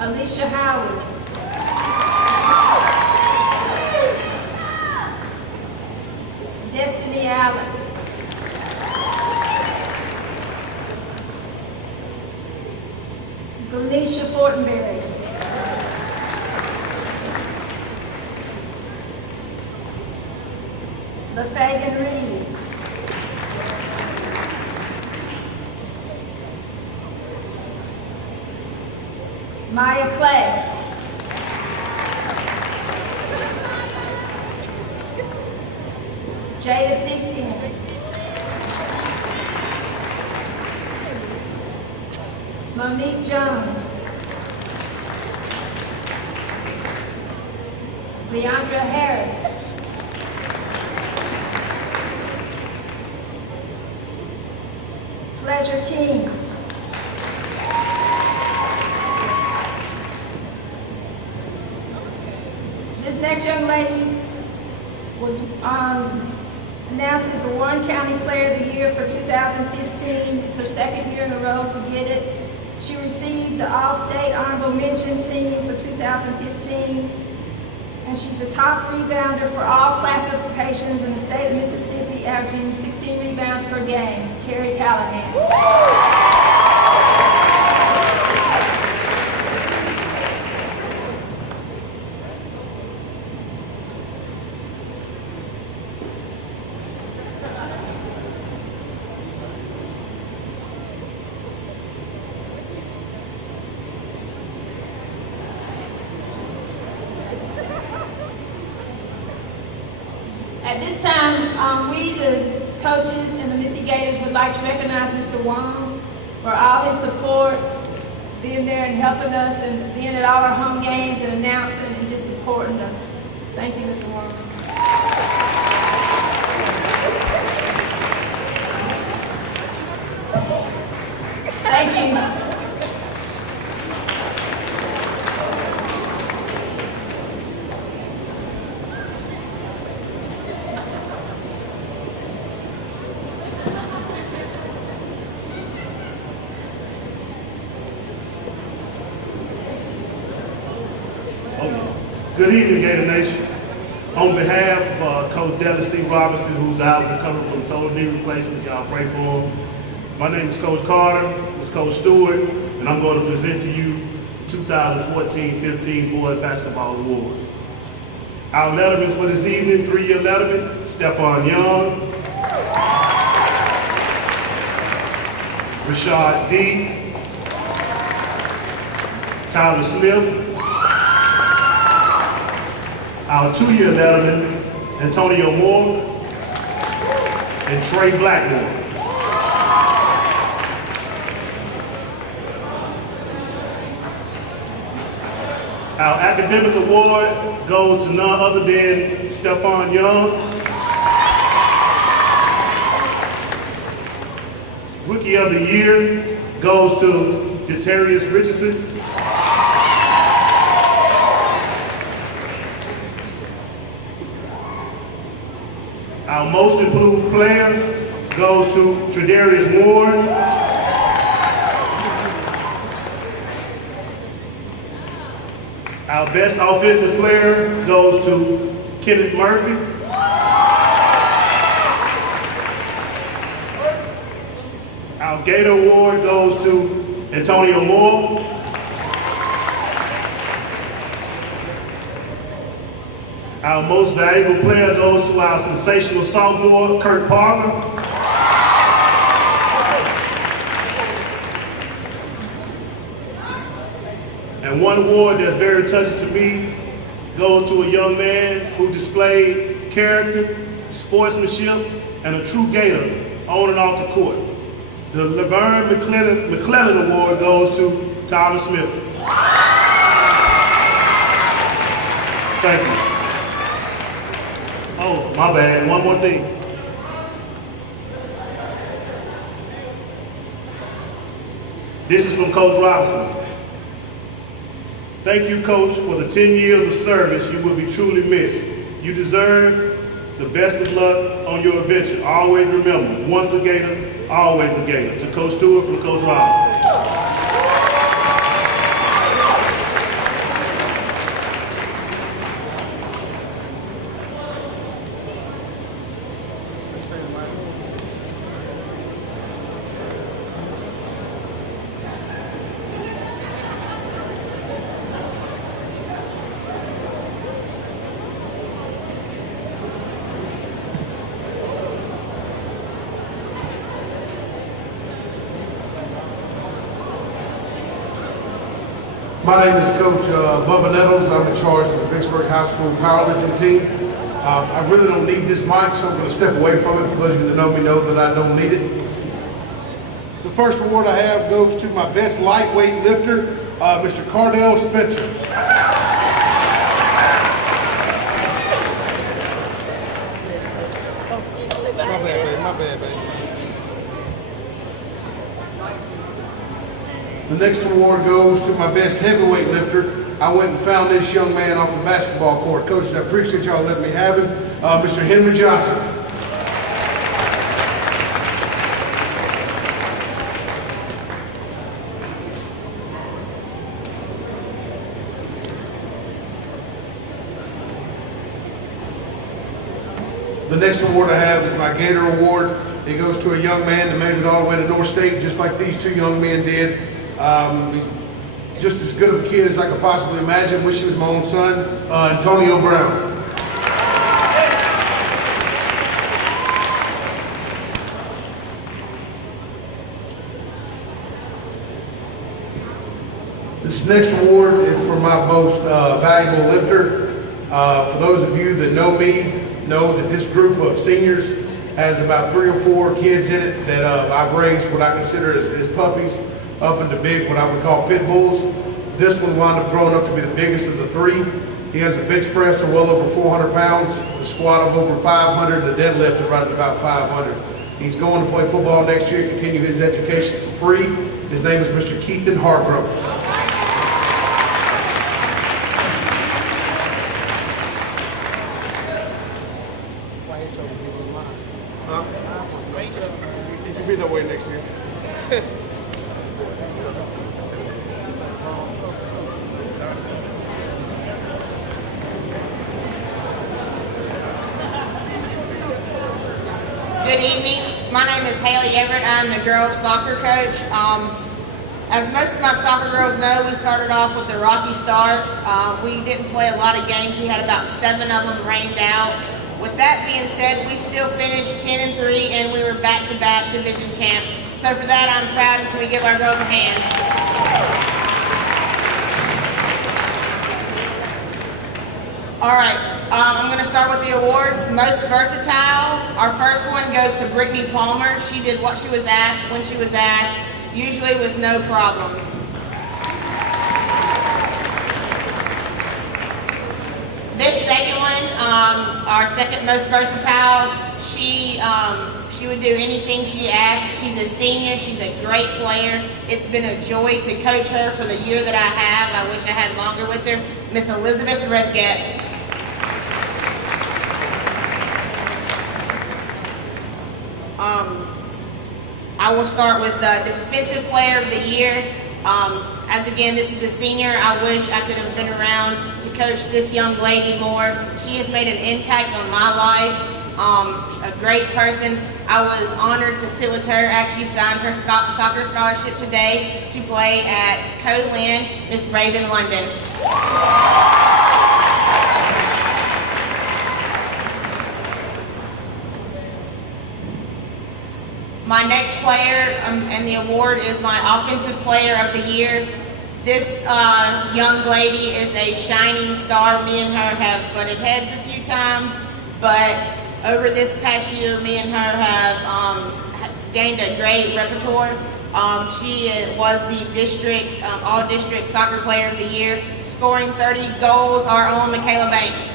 Alicia Howard. Destiny Allen. Glenisha Fortenberry. LaFagan Reed. Maya Clay. Jada Thigpen. Monique Jones. Leandra Harris. Pleasure King. This next young lady was announced as the Warren County Player of the Year for 2015. It's her second year in a row to get it. She received the All-State Honorable Mention team for 2015. And she's the top rebounder for all classifications in the state of Mississippi, averaging 16 rebounds per game. Carrie Callahan. At this time, we, the coaches and the Missy Gators, would like to recognize Mr. Wong for all his support, being there and helping us and being at all our home games and announcing and just supporting us. Thank you, Mr. Wong. Thank you. Good evening, Gator Nation. On behalf of Coach Della C. Robinson, who's out recovering from total knee replacement, y'all pray for him. My name is Coach Carter, this is Coach Stewart, and I'm going to present to you the 2014-15 Boys Basketball Award. Our lettermans for this evening, 3-year letterman, Stephon Young, Rashad D, Tyler Smith, our 2-year letterman, Antonio Moore, and Trey Blackmore. Our academic award goes to none other than Stephon Young. Rookie of the Year goes to Detarius Richardson. Our most improved player goes to Tredarius Ward. Our best offensive player goes to Kenneth Murphy. Our Gator Award goes to Antonio Moore. Our most valuable player goes to our sensational sophomore, Kurt Parker. And one award that's very touching to me goes to a young man who displayed character, sportsmanship, and a true Gator on and off the court. The Laverne McClellan Award goes to Tyler Smith. Thank you. Oh, my bad, one more thing. This is from Coach Robinson. Thank you, Coach, for the 10 years of service. You will be truly missed. You deserve the best of luck on your adventure. Always remember, once a Gator, always a Gator. To Coach Stewart from Coach Robinson. My name is Coach Bubba Nettles. I'm in charge of the Vicksburg High School powerlifting team. I really don't need this mic, so I'm going to step away from it. For those of you that know me know that I don't need it. The first award I have goes to my best lightweight lifter, Mr. Cardell Spencer. My bad, baby. The next award goes to my best heavyweight lifter. I went and found this young man off the basketball court. Coaches, I appreciate y'all letting me have him. Mr. Henry Johnson. The next award I have is my Gator Award. It goes to a young man that made it all the way to North State, just like these two young men did. He's just as good of a kid as I could possibly imagine. Wish he was my own son, Antonio Brown. This next award is for my most valuable lifter. For those of you that know me, know that this group of seniors has about 3 or 4 kids in it that I've raised what I consider as puppies up into big, what I would call pit bulls. This one wound up growing up to be the biggest of the 3. He has a bench press of well over 400 pounds, a squat of over 500, and a deadlift of right at about 500. He's going to play football next year, continue his education for free. His name is Mr. Keithan Hargrove. It can be that way next year. Good evening. My name is Haley Everett. I'm the girls soccer coach. As most of my soccer girls know, we started off with a rocky start. We didn't play a lot of games. We had about 7 of them rained out. With that being said, we still finished 10-3, and we were back-to-back division champs. So for that, I'm proud, and can we give our girls a hand? All right, I'm going to start with the awards. Most versatile. Our first one goes to Brittany Palmer. She did what she was asked, when she was asked, usually with no problems. This second one, our second most versatile, she would do anything she asked. She's a senior, she's a great player. It's been a joy to coach her for the year that I have. I wish I had longer with her. Miss Elizabeth Resgat. I will start with the Defensive Player of the Year. As again, this is a senior. I wish I could have been around to coach this young lady more. She has made an impact on my life. A great person. I was honored to sit with her as she signed her soccer scholarship today to play at Co-Lin, Miss Raven London. My next player and the award is my Offensive Player of the Year. This young lady is a shining star. Me and her have butted heads a few times, but over this past year, me and her have gained a great repertoire. She was the district, all-district soccer player of the year, scoring 30 goals, our own Michaela Banks.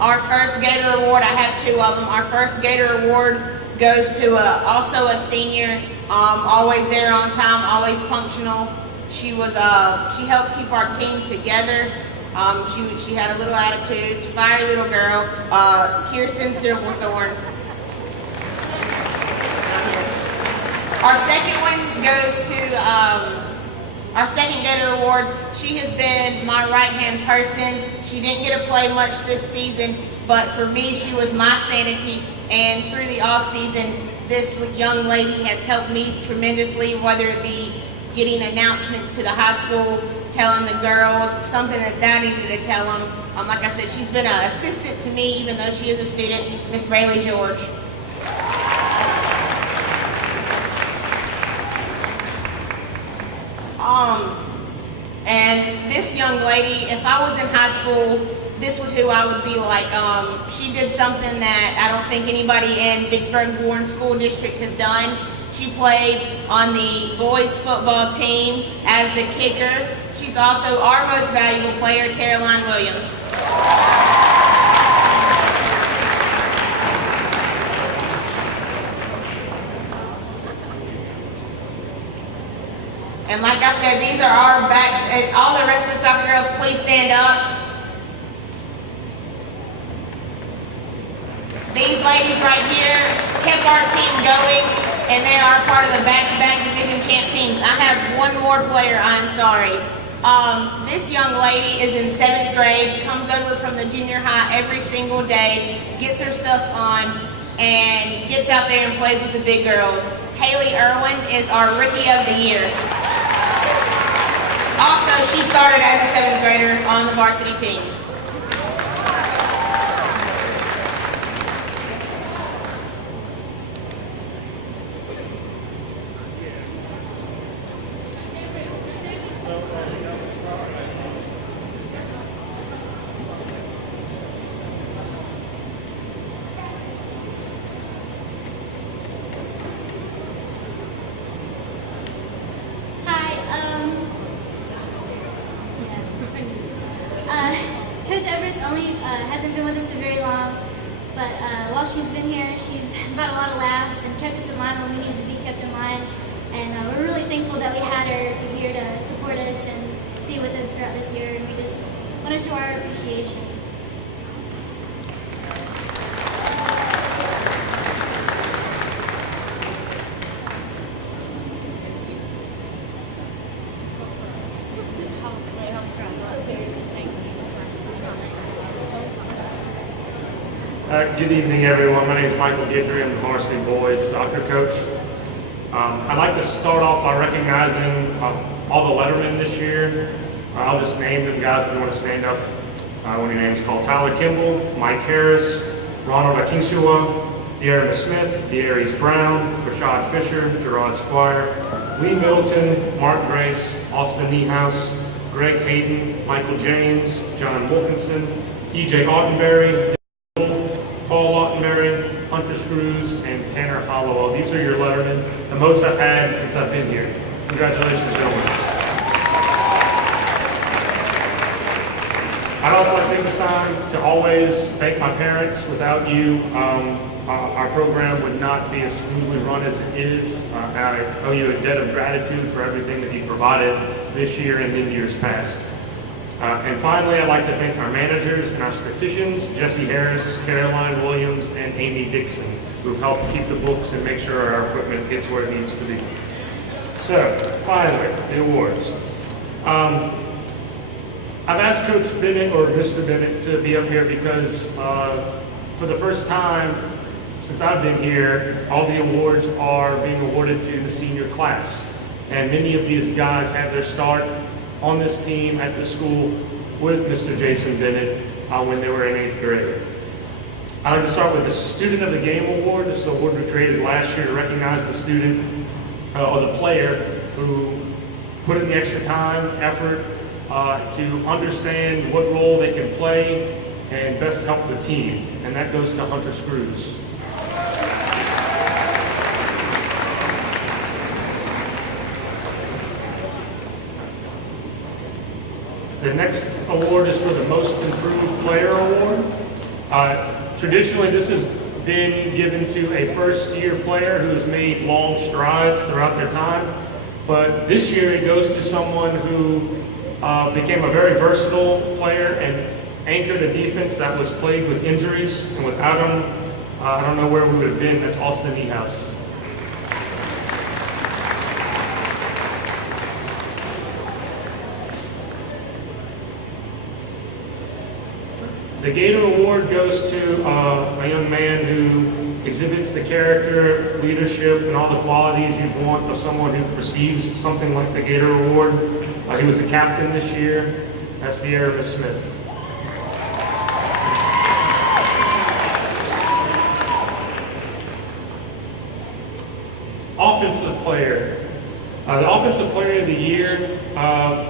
Our first Gator Award, I have 2 of them. Our first Gator Award goes to also a senior, always there on time, always punctual. She helped keep our team together. She had a little attitude, fiery little girl, Kirsten Silverthorne. Our second one goes to our second Gator Award. She has been my right-hand person. She didn't get to play much this season, but for me, she was my sanity. And through the off-season, this young lady has helped me tremendously, whether it be getting announcements to the high school, telling the girls, something that I needed to tell them. Like I said, she's been an assistant to me, even though she is a student, Miss Rayleigh George. And this young lady, if I was in high school, this was who I would be like. She did something that I don't think anybody in Vicksburg Warren School District has done. She played on the boys football team as the kicker. She's also our most valuable player, Caroline Williams. And like I said, these are our back, all the rest of the soccer girls, please stand up. These ladies right here kept our team going, and they are part of the back-to-back division champ teams. I have one more player, I'm sorry. This young lady is in 7th grade, comes over from the junior high every single day, gets her stuffs on, and gets out there and plays with the big girls. Haley Irwin is our Rookie of the Year. Also, she started as a 7th grader on the varsity team. Coach Everett's hasn't been with us for very long, but while she's been here, she's brought a lot of laughs and kept us in line when we needed to be kept in line. And we're really thankful that we had her here to support us and be with us throughout this year. And we just want to show our appreciation. Good evening, everyone. My name is Michael Guidry. I'm the varsity boys soccer coach. I'd like to start off by recognizing all the lettermen this year. I'll just name them, guys, if you want to stand up when your name is called. Tyler Kimball, Mike Harris, Ronald Akinshawa, De'Aaron Smith, De'Aries Brown, Rashad Fisher, Gerard Squire, Lee Middleton, Mark Grace, Austin Niehaus, Greg Hayden, Michael James, John Wilkinson, E.J. Autenberry, Paul Lautenberry, Hunter Screws, and Tanner Hollowell. These are your lettermen, the most I've had since I've been here. Congratulations, gentlemen. I'd also like to take this time to always thank my parents. Without you, our program would not be as smoothly run as it is. I owe you a debt of gratitude for everything that you provided this year and in years past. And finally, I'd like to thank our managers and our statisticians, Jesse Harris, Caroline Williams, and Amy Dixon, who've helped keep the books and make sure our equipment gets where it needs to be. So, finally, the awards. I've asked Coach Bennett, or Mr. Bennett, to be up here because for the first time since I've been here, all the awards are being awarded to the senior class. And many of these guys had their start on this team at the school with Mr. Jason Bennett when they were in 8th grade. I'd like to start with the Student of the Game Award. This award we created last year to recognize the student or the player who put in the extra time, effort to understand what role they can play and best help the team. And that goes to Hunter Screws. The next award is for the Most Improved Player Award. Traditionally, this has been given to a first-year player who has made long strides throughout their time. But this year, it goes to someone who became a very versatile player and anchored a defense that was plagued with injuries. And without him, I don't know where we would have been. That's Austin Niehaus. The Gator Award goes to a young man who exhibits the character, leadership, and all the qualities you'd want of someone who receives something like the Gator Award. He was a captain this year. That's De'Aaron Smith. Offensive player. The Offensive Player of the Year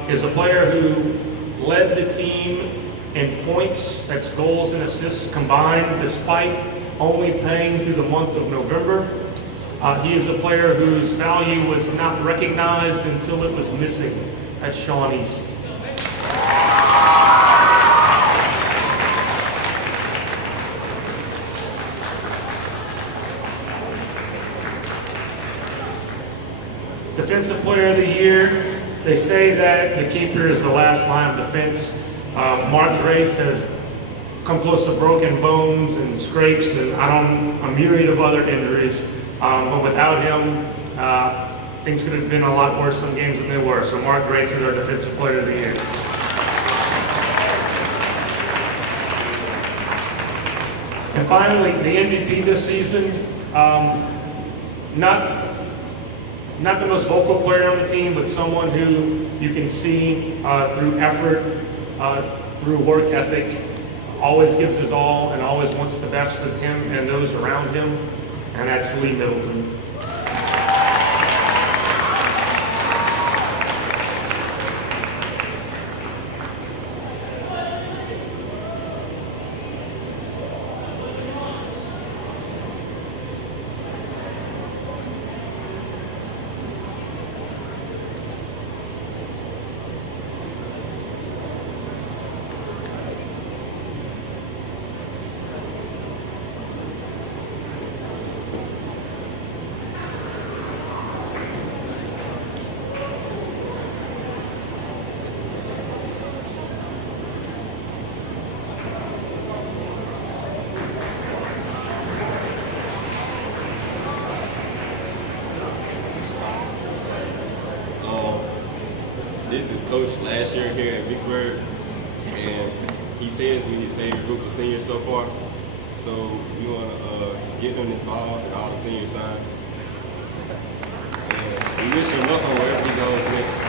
is a player who led the team in points, that's goals and assists combined, despite only playing through the month of November. He is a player whose value was not recognized until it was missing. That's Sean East. Defensive Player of the Year, they say that the keeper is the last line of defense. Mark Grace has come close to broken bones and scrapes and a myriad of other injuries. But without him, things could have been a lot worse some games than they were. So Mark Grace is our Defensive Player of the Year. And finally, the MVP this season, not the most vocal player on the team, but someone who you can see through effort, through work ethic, always gives his all and always wants the best for him and those around him, and that's Lee Middleton. This is Coach last year here at Vicksburg, and he says we're his favorite group of seniors so far. So we want to give him this ball and all the senior sign. And we wish him luck on wherever he goes next.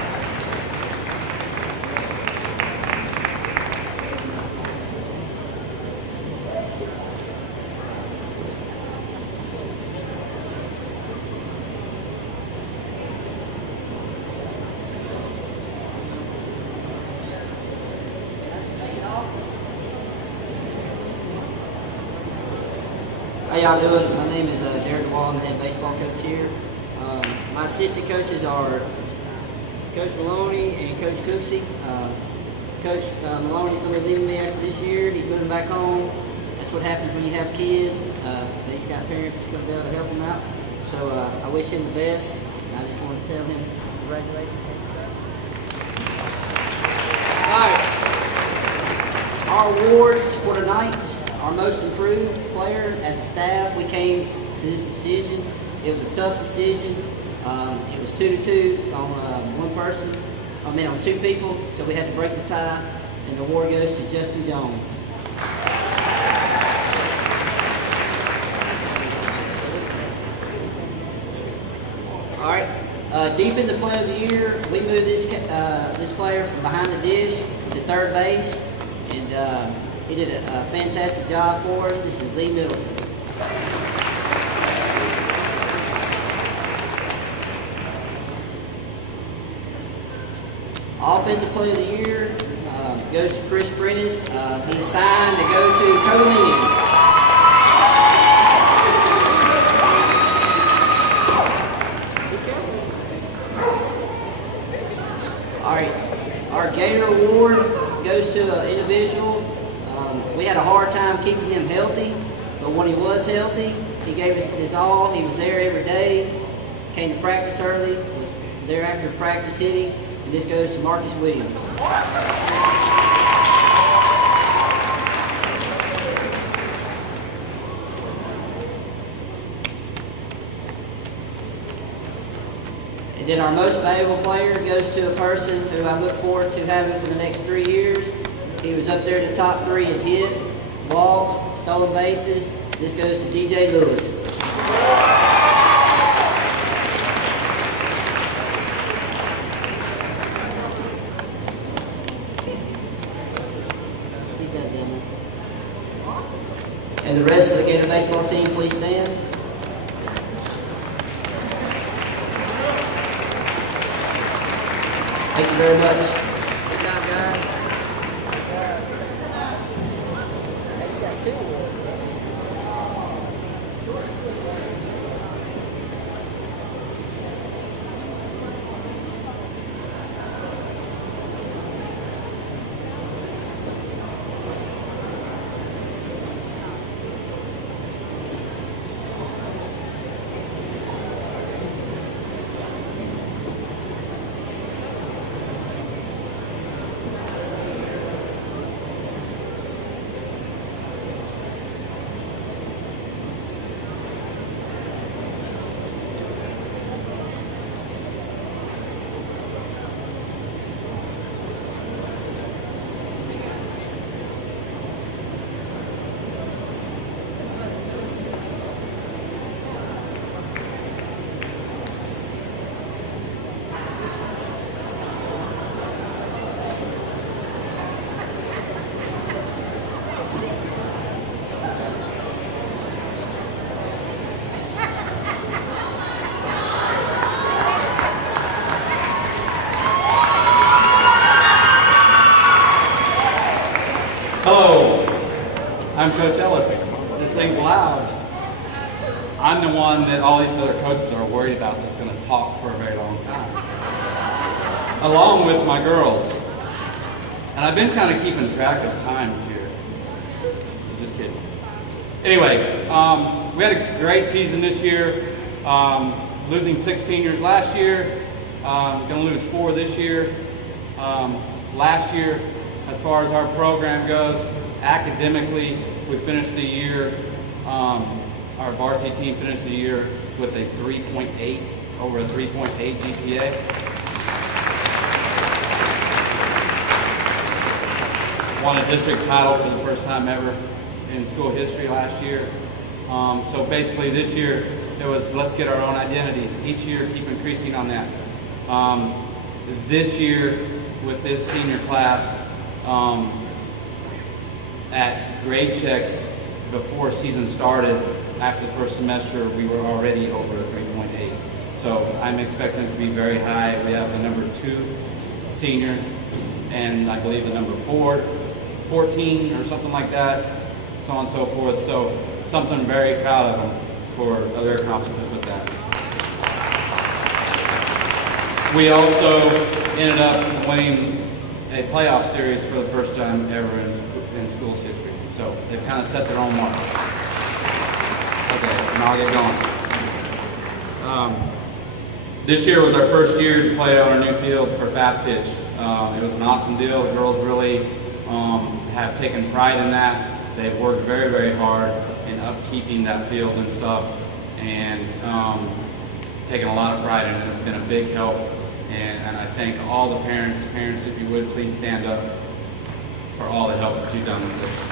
How y'all doing? My name is Derek Wall. I'm the head baseball coach here. My assistant coaches are Coach Maloney and Coach Cooksey. Coach Maloney's going to be leaving me after this year. He's moving back home. That's what happens when you have kids. He's got parents that's going to be able to help him out. So I wish him the best. I just want to tell him congratulations. All right. Our awards for tonight. Our most improved player. As a staff, we came to this decision. It was a tough decision. It was 2-2 on on two people, so we had to break the tie, and the award goes to Justin Jones. All right, defensive player of the year. We moved this player from behind the dish to third base, and he did a fantastic job for us. This is Lee Middleton. Offensive Player of the Year goes to Chris Prentice. He's signed to go to Co-Lin. All right, our Gator Award goes to an individual. We had a hard time keeping him healthy, but when he was healthy, he gave us his all. He was there every day, came to practice early, was there after practice hitting, and this goes to Marcus Williams. And then our most valuable player goes to a person who I look forward to having for the next 3 years. He was up there in the top 3 in hits, walks, stolen bases. This goes to DJ Lewis. And the rest of the Gator baseball team, please stand. Thank you very much. Good job, guys. I'm Coach Ellis. This thing's loud. I'm the one that all these other coaches are worried about that's going to talk for a very long time, along with my girls. And I've been kind of keeping track of times here. Just kidding. Anyway, we had a great season this year. Losing 6 seniors last year. Going to lose 4 this year. Last year, as far as our program goes, academically, we finished the year, our varsity team finished the year with a 3.8, over a 3.8 GPA. Won a district title for the first time ever in school history last year. So basically this year, it was let's get our own identity. Each year, keep increasing on that. This year, with this senior class, at grade checks before season started, after the first semester, we were already over a 3.8. So I'm expecting it to be very high. We have the number 2 senior, and I believe the number 14 or something like that, so on and so forth. So something very proud of them for their accomplishments with that. We also ended up winning a playoff series for the first time ever in school's history. So they've kind of set their own mark. Okay, and I'll get going. This year was our first year to play on our new field for fast pitch. It was an awesome deal. The girls really have taken pride in that. They've worked very, very hard in upkeeping that field and stuff, and taken a lot of pride in it. It's been a big help. And I thank all the parents. Parents, if you would, please stand up for all the help that you've done with this.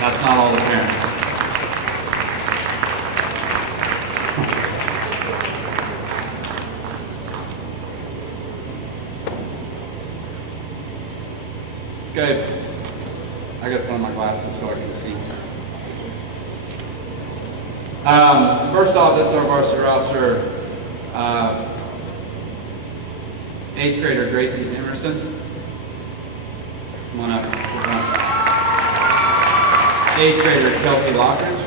That's not all the parents. Okay, I gotta put on my glasses so I can see. First off, this is our varsity roster. 8th grader Gracie Emerson. Come on up. 8th grader Kelsey Lockridge.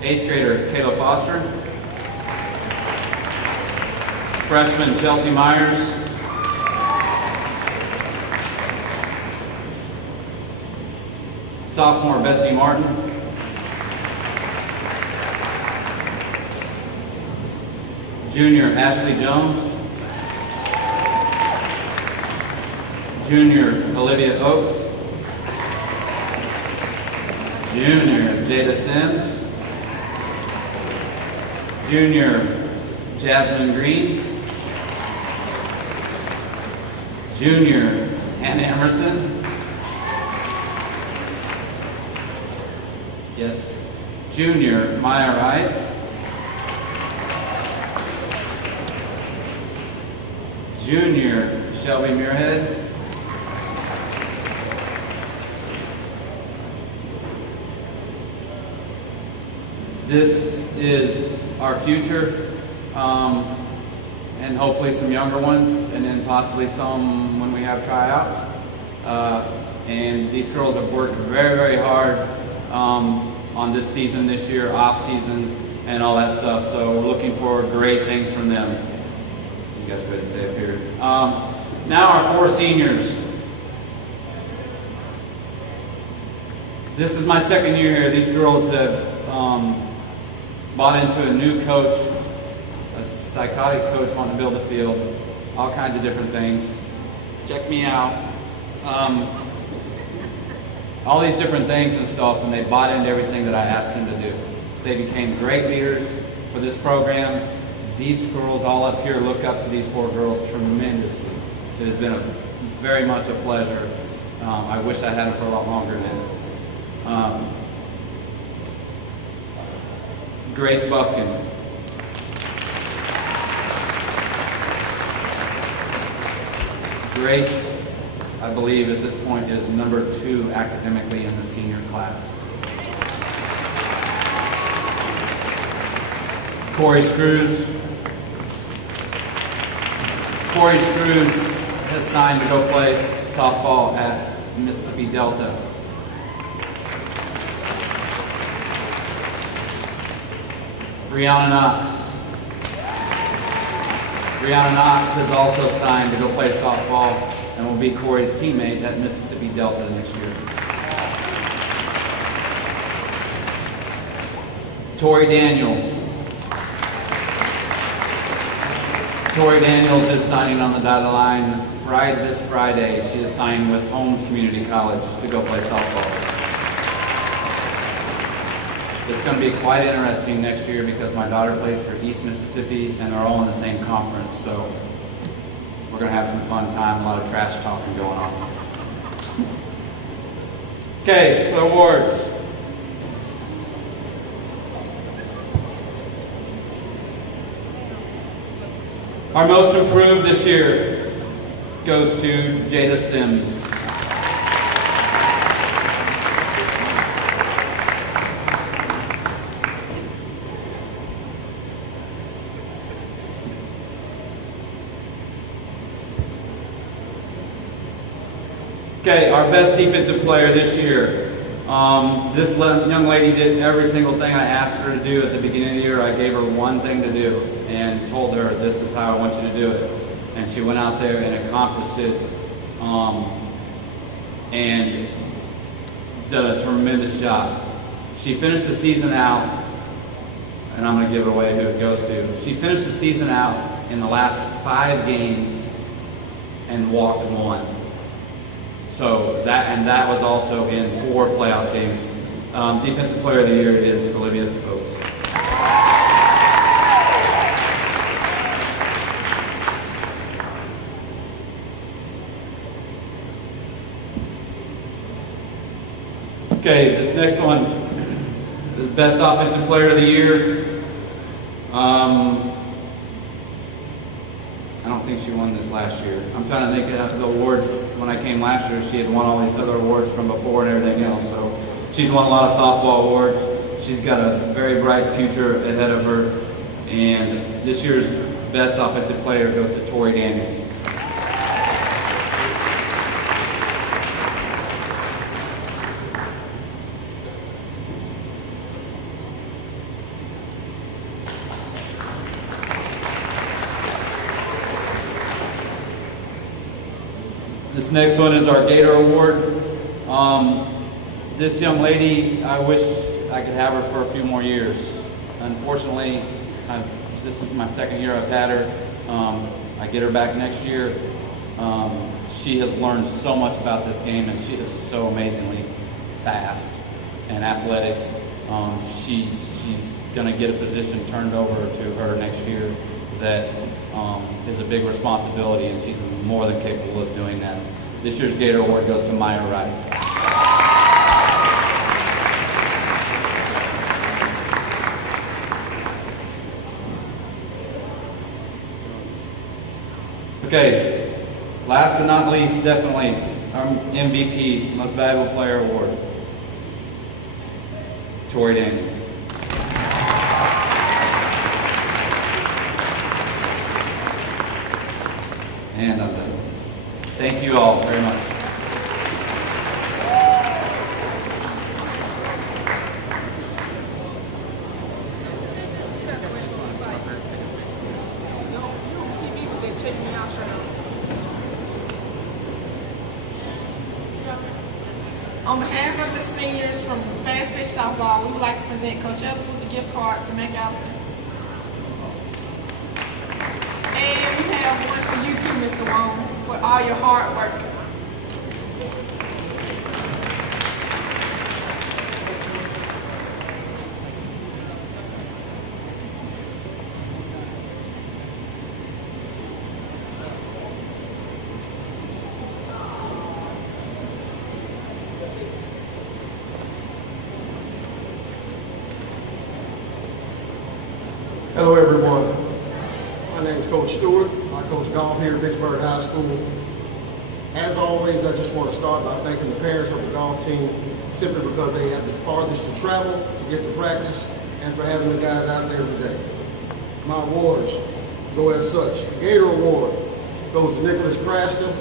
8th grader Kayla Foster. Freshman Chelsea Myers. Sophomore Bethany Martin. Junior Ashley Jones. Junior Olivia Oakes. Junior Jada Sims. Junior Jasmine Green. Junior Hannah Emerson. Yes. Junior Maya Wright. Junior Shelby Muirhead. This is our future, and hopefully some younger ones, and then possibly some when we have tryouts. And these girls have worked very, very hard on this season, this year, off season, and all that stuff. So we're looking for great things from them. You guys go ahead and stay up here. Now our 4 seniors. This is my second year here. These girls have bought into a new coach, a psychotic coach wanting to build a field, all kinds of different things. Check me out. All these different things and stuff, and they bought into everything that I asked them to do. They became great leaders for this program. These girls all up here look up to these 4 girls tremendously. It has been very much a pleasure. I wish I had them for a lot longer than. Grace Buffkin. Grace, I believe at this point, is number 2 academically in the senior class. Corey Screws. Corey Screws has signed to go play softball at Mississippi Delta. Brianna Knox. Brianna Knox has also signed to go play softball and will be Corey's teammate at Mississippi Delta next year. Tori Daniels. Tori Daniels is signing on the dotted line this Friday. She is signing with Holmes Community College to go play softball. It's going to be quite interesting next year because my daughter plays for East Mississippi and they're all in the same conference, so we're going to have some fun time, a lot of trash talking going on. Okay, for the awards. Our most improved this year goes to Jada Sims. Okay, our best defensive player this year. This young lady did every single thing I asked her to do at the beginning of the year. I gave her one thing to do and told her, this is how I want you to do it. And she went out there and accomplished it and did a tremendous job. She finished the season out, and I'm going to give it away who it goes to. She finished the season out in the last 5 games and walked 1. So that was also in 4 playoff games. Defensive Player of the Year is Olivia Oates. Okay, this next one, the Best Offensive Player of the Year. I don't think she won this last year. I'm trying to think of the awards. When I came last year, she had won all these other awards from before and everything else. So she's won a lot of softball awards. She's got a very bright future ahead of her. And this year's Best Offensive Player goes to Tori Daniels. This next one is our Gator Award. This young lady, I wish I could have her for a few more years. Unfortunately, this is my 2nd year I've had her. I get her back next year. She has learned so much about this game, and she is so amazingly fast and athletic. She's going to get a position turned over to her next year that is a big responsibility, and she's more than capable of doing that. This year's Gator Award goes to Maya Wright. Okay, last but not least, definitely our MVP, Most Valuable Player Award, Tori Daniels. And I'm done. Thank you all very much. On behalf of the seniors from Fast Pitch Softball, we would like to present Coach Ellis with a gift card to make out. And we have one for you too, Mr. Wong, for all your hard work. Hello everyone. My name is Coach Stewart. I coach golf here at Vicksburg High School. As always, I just want to start by thanking the parents of the golf team simply because they have the farthest to travel to get to practice and for having the guys out there every day. My awards go as such. The Gator Award goes to Nicholas Craster.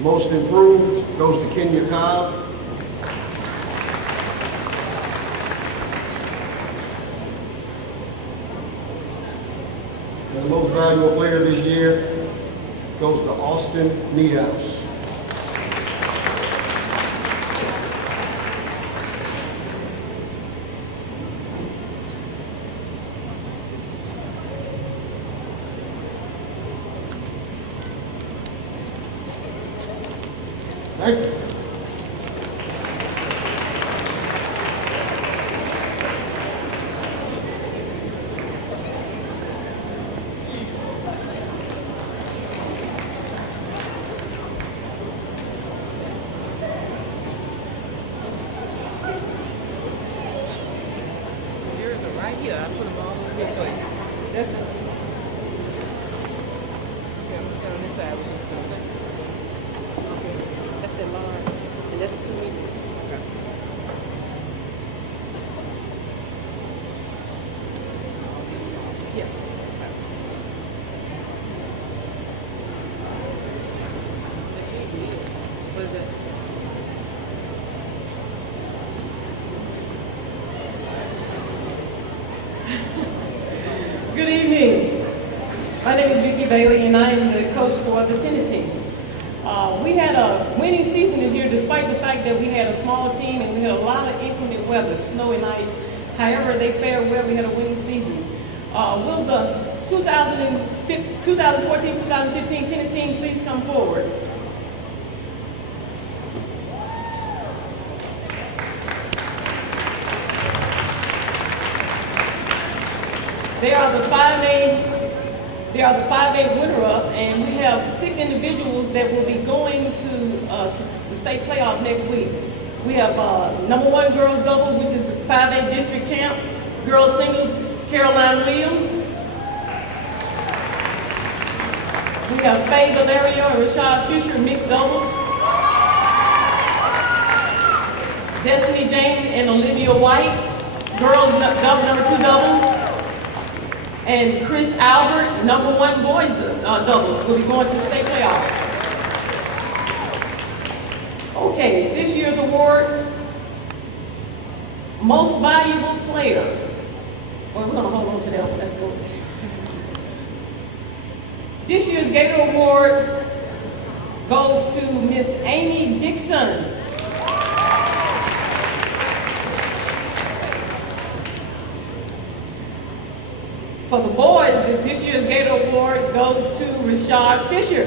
Most improved goes to Kenya Cobb. And the most valuable player this year goes to Austin Niehaus. Thank you. Yours are right here. I put them all over here for you. That's the. Okay, I'm gonna stand on this side with you. Okay, that's the large, and that's the 2 meters. Okay. Yeah. What is that? Good evening. My name is Vicki Bailey and I am the coach for the tennis team. We had a winning season this year despite the fact that we had a small team and we had a lot of inclement weather, snow and ice. However, they fared well. We had a winning season. Will the 2014-2015 tennis team please come forward? They are the 5A runner-up, and we have 6 individuals that will be going to the state playoff next week. We have #1 girls double, which is the 5A district champ, girls singles, Caroline Williams. We have Faye Valerio and Rashad Fisher mixed doubles. Destiny James and Olivia White, girls #2 doubles. And Chris Albert, #1 boys doubles, will be going to state playoff. Okay, this year's awards, most valuable player. Well, we're gonna hold on to that one, let's go. This year's Gator Award goes to Miss Amy Dixon. For the boys, this year's Gator Award goes to Rashad Fisher.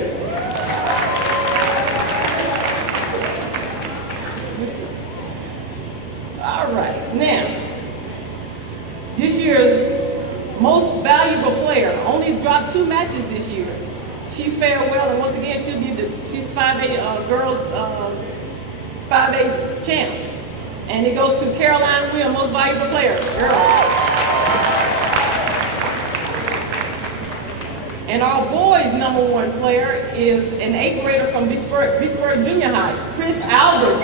All right, now, this year's most valuable player only dropped 2 matches this year. She fared well, and once again, she's 5A girls 5A champ. And it goes to Caroline Williams, most valuable player, girls. And our boys' #1 player is an 8th grader from Vicksburg Junior High, Chris Albert.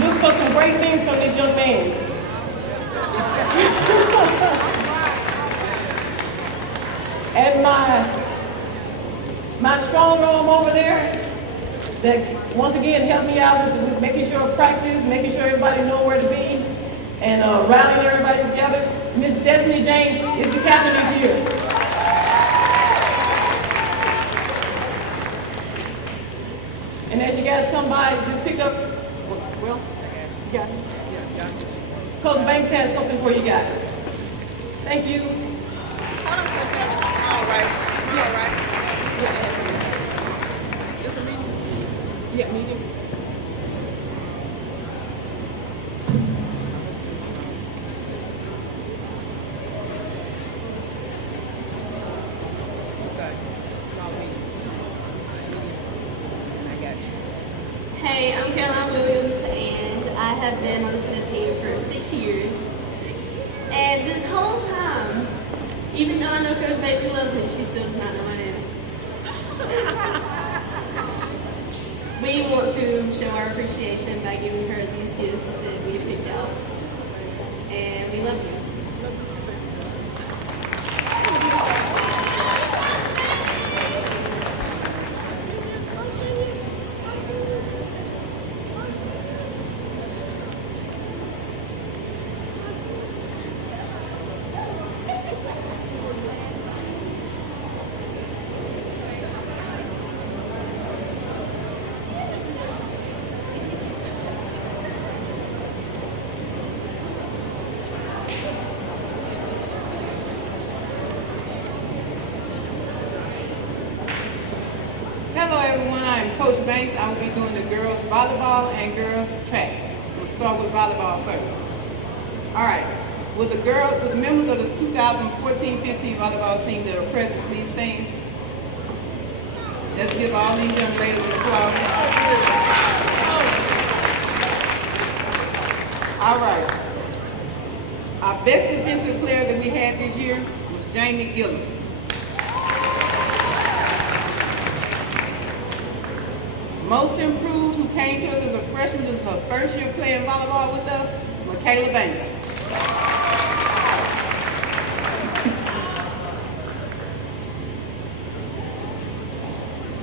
Look for some great things from this young man. And my strong arm over there, that once again helped me out with making sure practice, making sure everybody know where to be, and rallying everybody together. Miss Destiny James is the captain this year. And as you guys come by, just pick up, well, you got it. Coach Banks has something for you guys. Thank you. All right. You all right? This a meeting? Yeah, meeting. Hey, I'm Caroline Williams, and I have been on the tennis team for 6 years. And this whole time, Even though I know Coach Bailey loves me, she still does not know my name. We want to show our appreciation by giving her these gifts that we picked out. And we love you. Hello everyone, I am Coach Banks. I will be doing the girls volleyball and girls track. We'll start with volleyball first. Alright, with the members of the 2014-15 volleyball team that are present, please stand. Let's give all these young ladies an applause. Alright, our best defensive player that we had this year was Jamie Gillum. Most improved, who came to us as a freshman, this is her first year playing volleyball with us, Michaela Banks.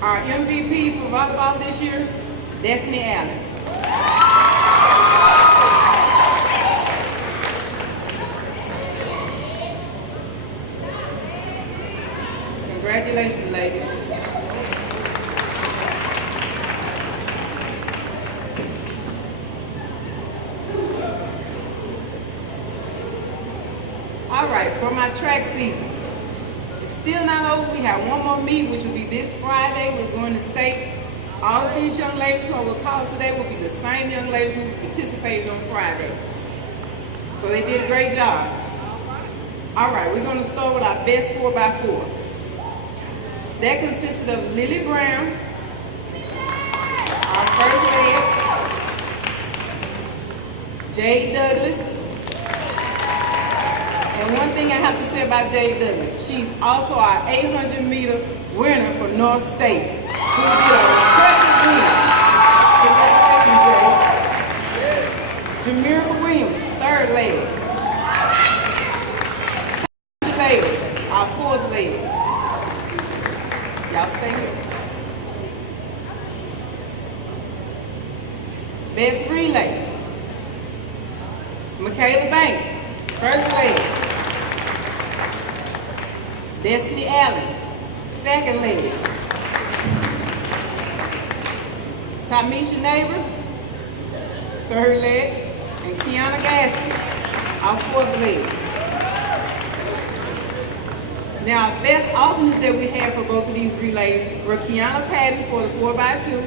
Our MVP for volleyball this year, Destiny Allen. Congratulations, ladies. All right, for my track season, it's still not over. We have one more meet, which will be this Friday. We're going to state. All of these young ladies who I will call today will be the same young ladies who participated on Friday. So they did a great job. All right, we're going to start with our best 4x4. That consisted of Lily Brown, our first leg, Jade Douglas. And one thing I have to say about Jade Douglas, she's also our 800-meter winner for North State, who did an impressive win. Congratulations, Jade. Jamaica Williams, third leg. Tasha Davis, our fourth leg. Y'all stay here. Best relay, Michaela Banks, first leg. Destiny Allen, second leg. Tamisha Neighbors, third leg. And Kiana Gaston, our fourth leg. Now, best alternates that we had for both of these relays were Kiana Patton for the 4x2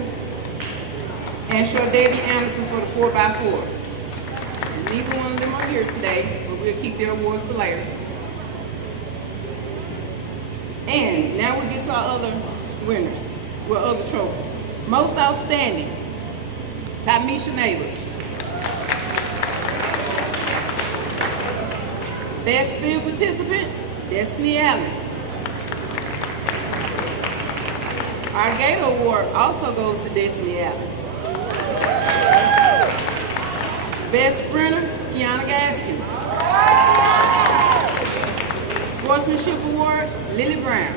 and Shordavi Anderson for the 4x4. Neither one of them are here today, but we'll keep their awards for later. And now we get to our other winners, well, other trophies. Most outstanding, Tamisha Neighbors. Best field participant, Destiny Allen. Our Gator Award also goes to Destiny Allen. Best sprinter, Kiana Gaskin. Sportsmanship Award, Lily Brown.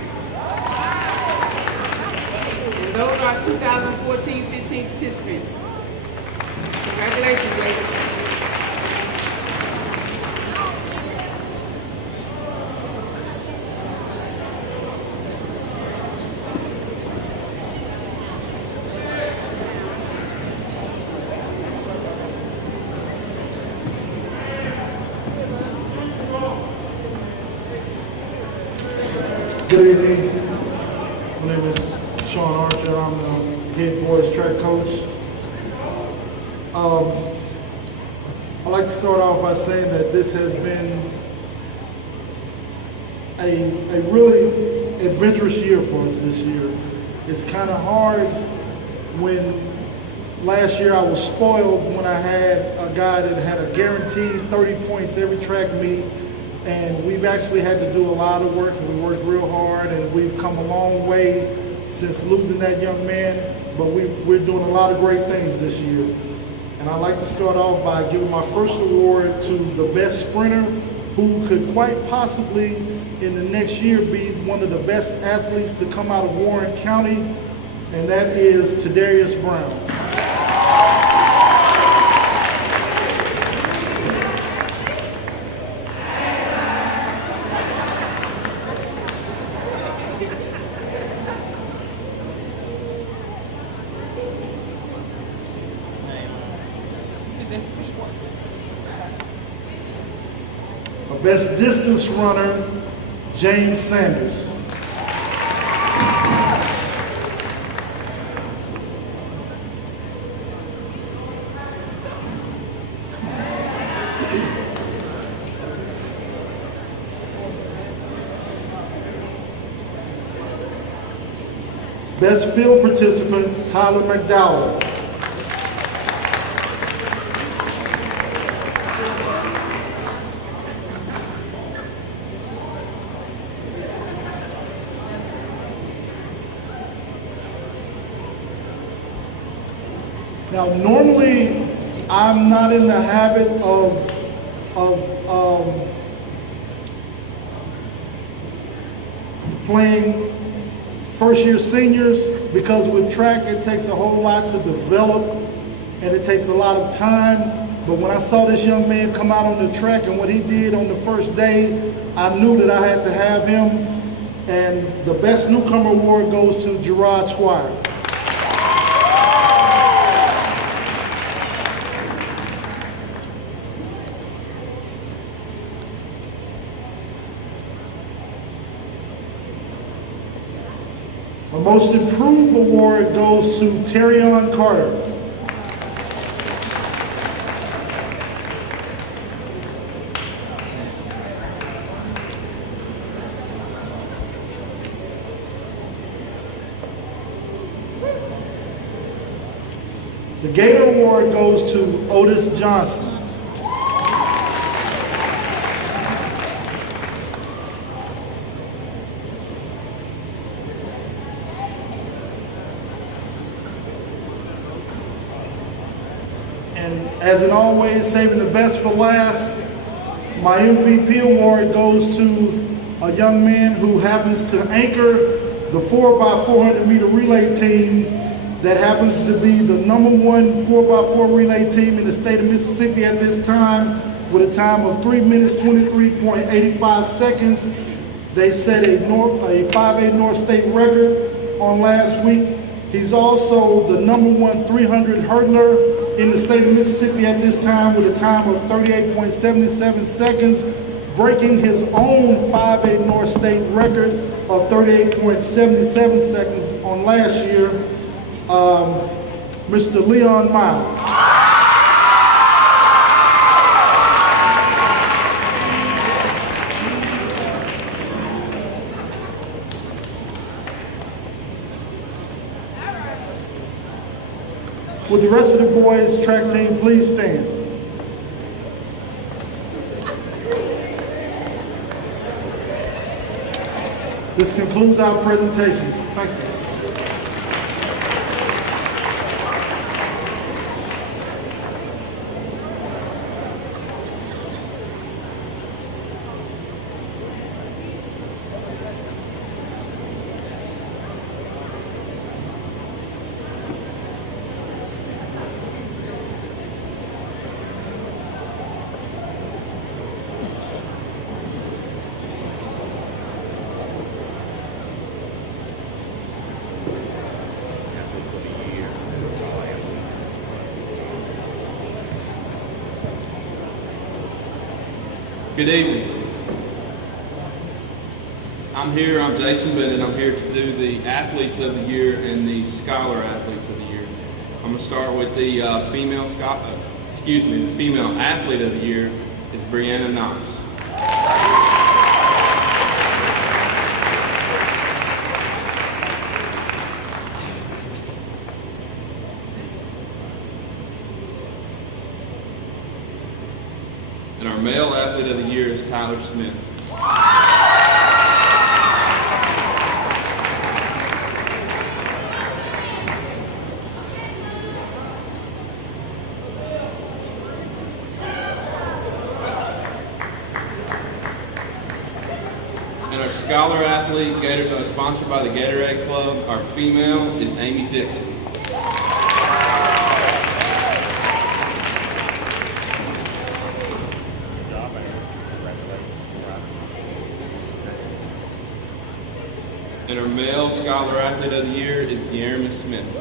And those are 2014-15 participants. Congratulations, ladies. Good evening. My name is Sean Archer. I'm the head boys track coach. I'd like to start off by saying that this has been a really adventurous year for us this year. It's kind of hard when last year I was spoiled when I had a guy that had a guaranteed 30 points every track meet. And we've actually had to do a lot of work, and we worked real hard, and we've come a long way since losing that young man, but we're doing a lot of great things this year. And I'd like to start off by giving my first award to the best sprinter, who could quite possibly in the next year be one of the best athletes to come out of Warren County, and that is Tadarius Brown. Best distance runner, James Sanders. Best field participant, Tyler McDowell. Now, normally, I'm not in the habit of playing first-year seniors, because with track, it takes a whole lot to develop, and it takes a lot of time. But when I saw this young man come out on the track and what he did on the first day, I knew that I had to have him, and the best newcomer award goes to Gerard Squire. The most improved award goes to Terrion Carter. The Gator Award goes to Otis Johnson. And as in always, saving the best for last, my MVP award goes to a young man who happens to anchor the 4x400 meter relay team that happens to be the #1 4x4 relay team in the state of Mississippi at this time, with a time of 3 minutes 23.85 seconds. They set a 5A North State record on last week. He's also the #1 300 hurdler in the state of Mississippi at this time, with a time of 38.77 seconds, breaking his own 5A North State record of 38.77 seconds on last year, Mr. Leon Miles. Would the rest of the boys' track team please stand? This concludes our presentations. Thank you. Good evening. I'm Jason Bennett. I'm here to do the Athletes of the Year and the Scholar Athletes of the Year. I'm going to start with the female Athlete of the Year is Brianna Knox. And our Male Athlete of the Year is Tyler Smith. And our Scholar Athlete, sponsored by the Gatorade Club, our female is Amy Dixon. And our male Scholar Athlete of the Year is De'Aramus Smith.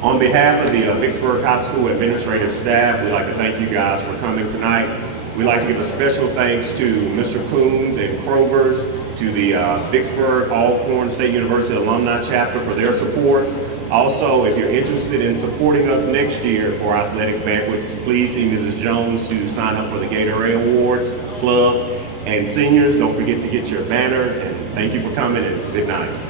On behalf of the Vicksburg High School administrative staff, we'd like to thank you guys for coming tonight. We'd like to give a special thanks to Mr. Coons and Kroger's, to the Vicksburg Alcorn State University Alumni Chapter for their support. Also, if you're interested in supporting us next year for our athletic banquets, please see Mrs. Jones to sign up for the Gatorade Awards Club. And seniors, don't forget to get your banners. And thank you for coming, and good night.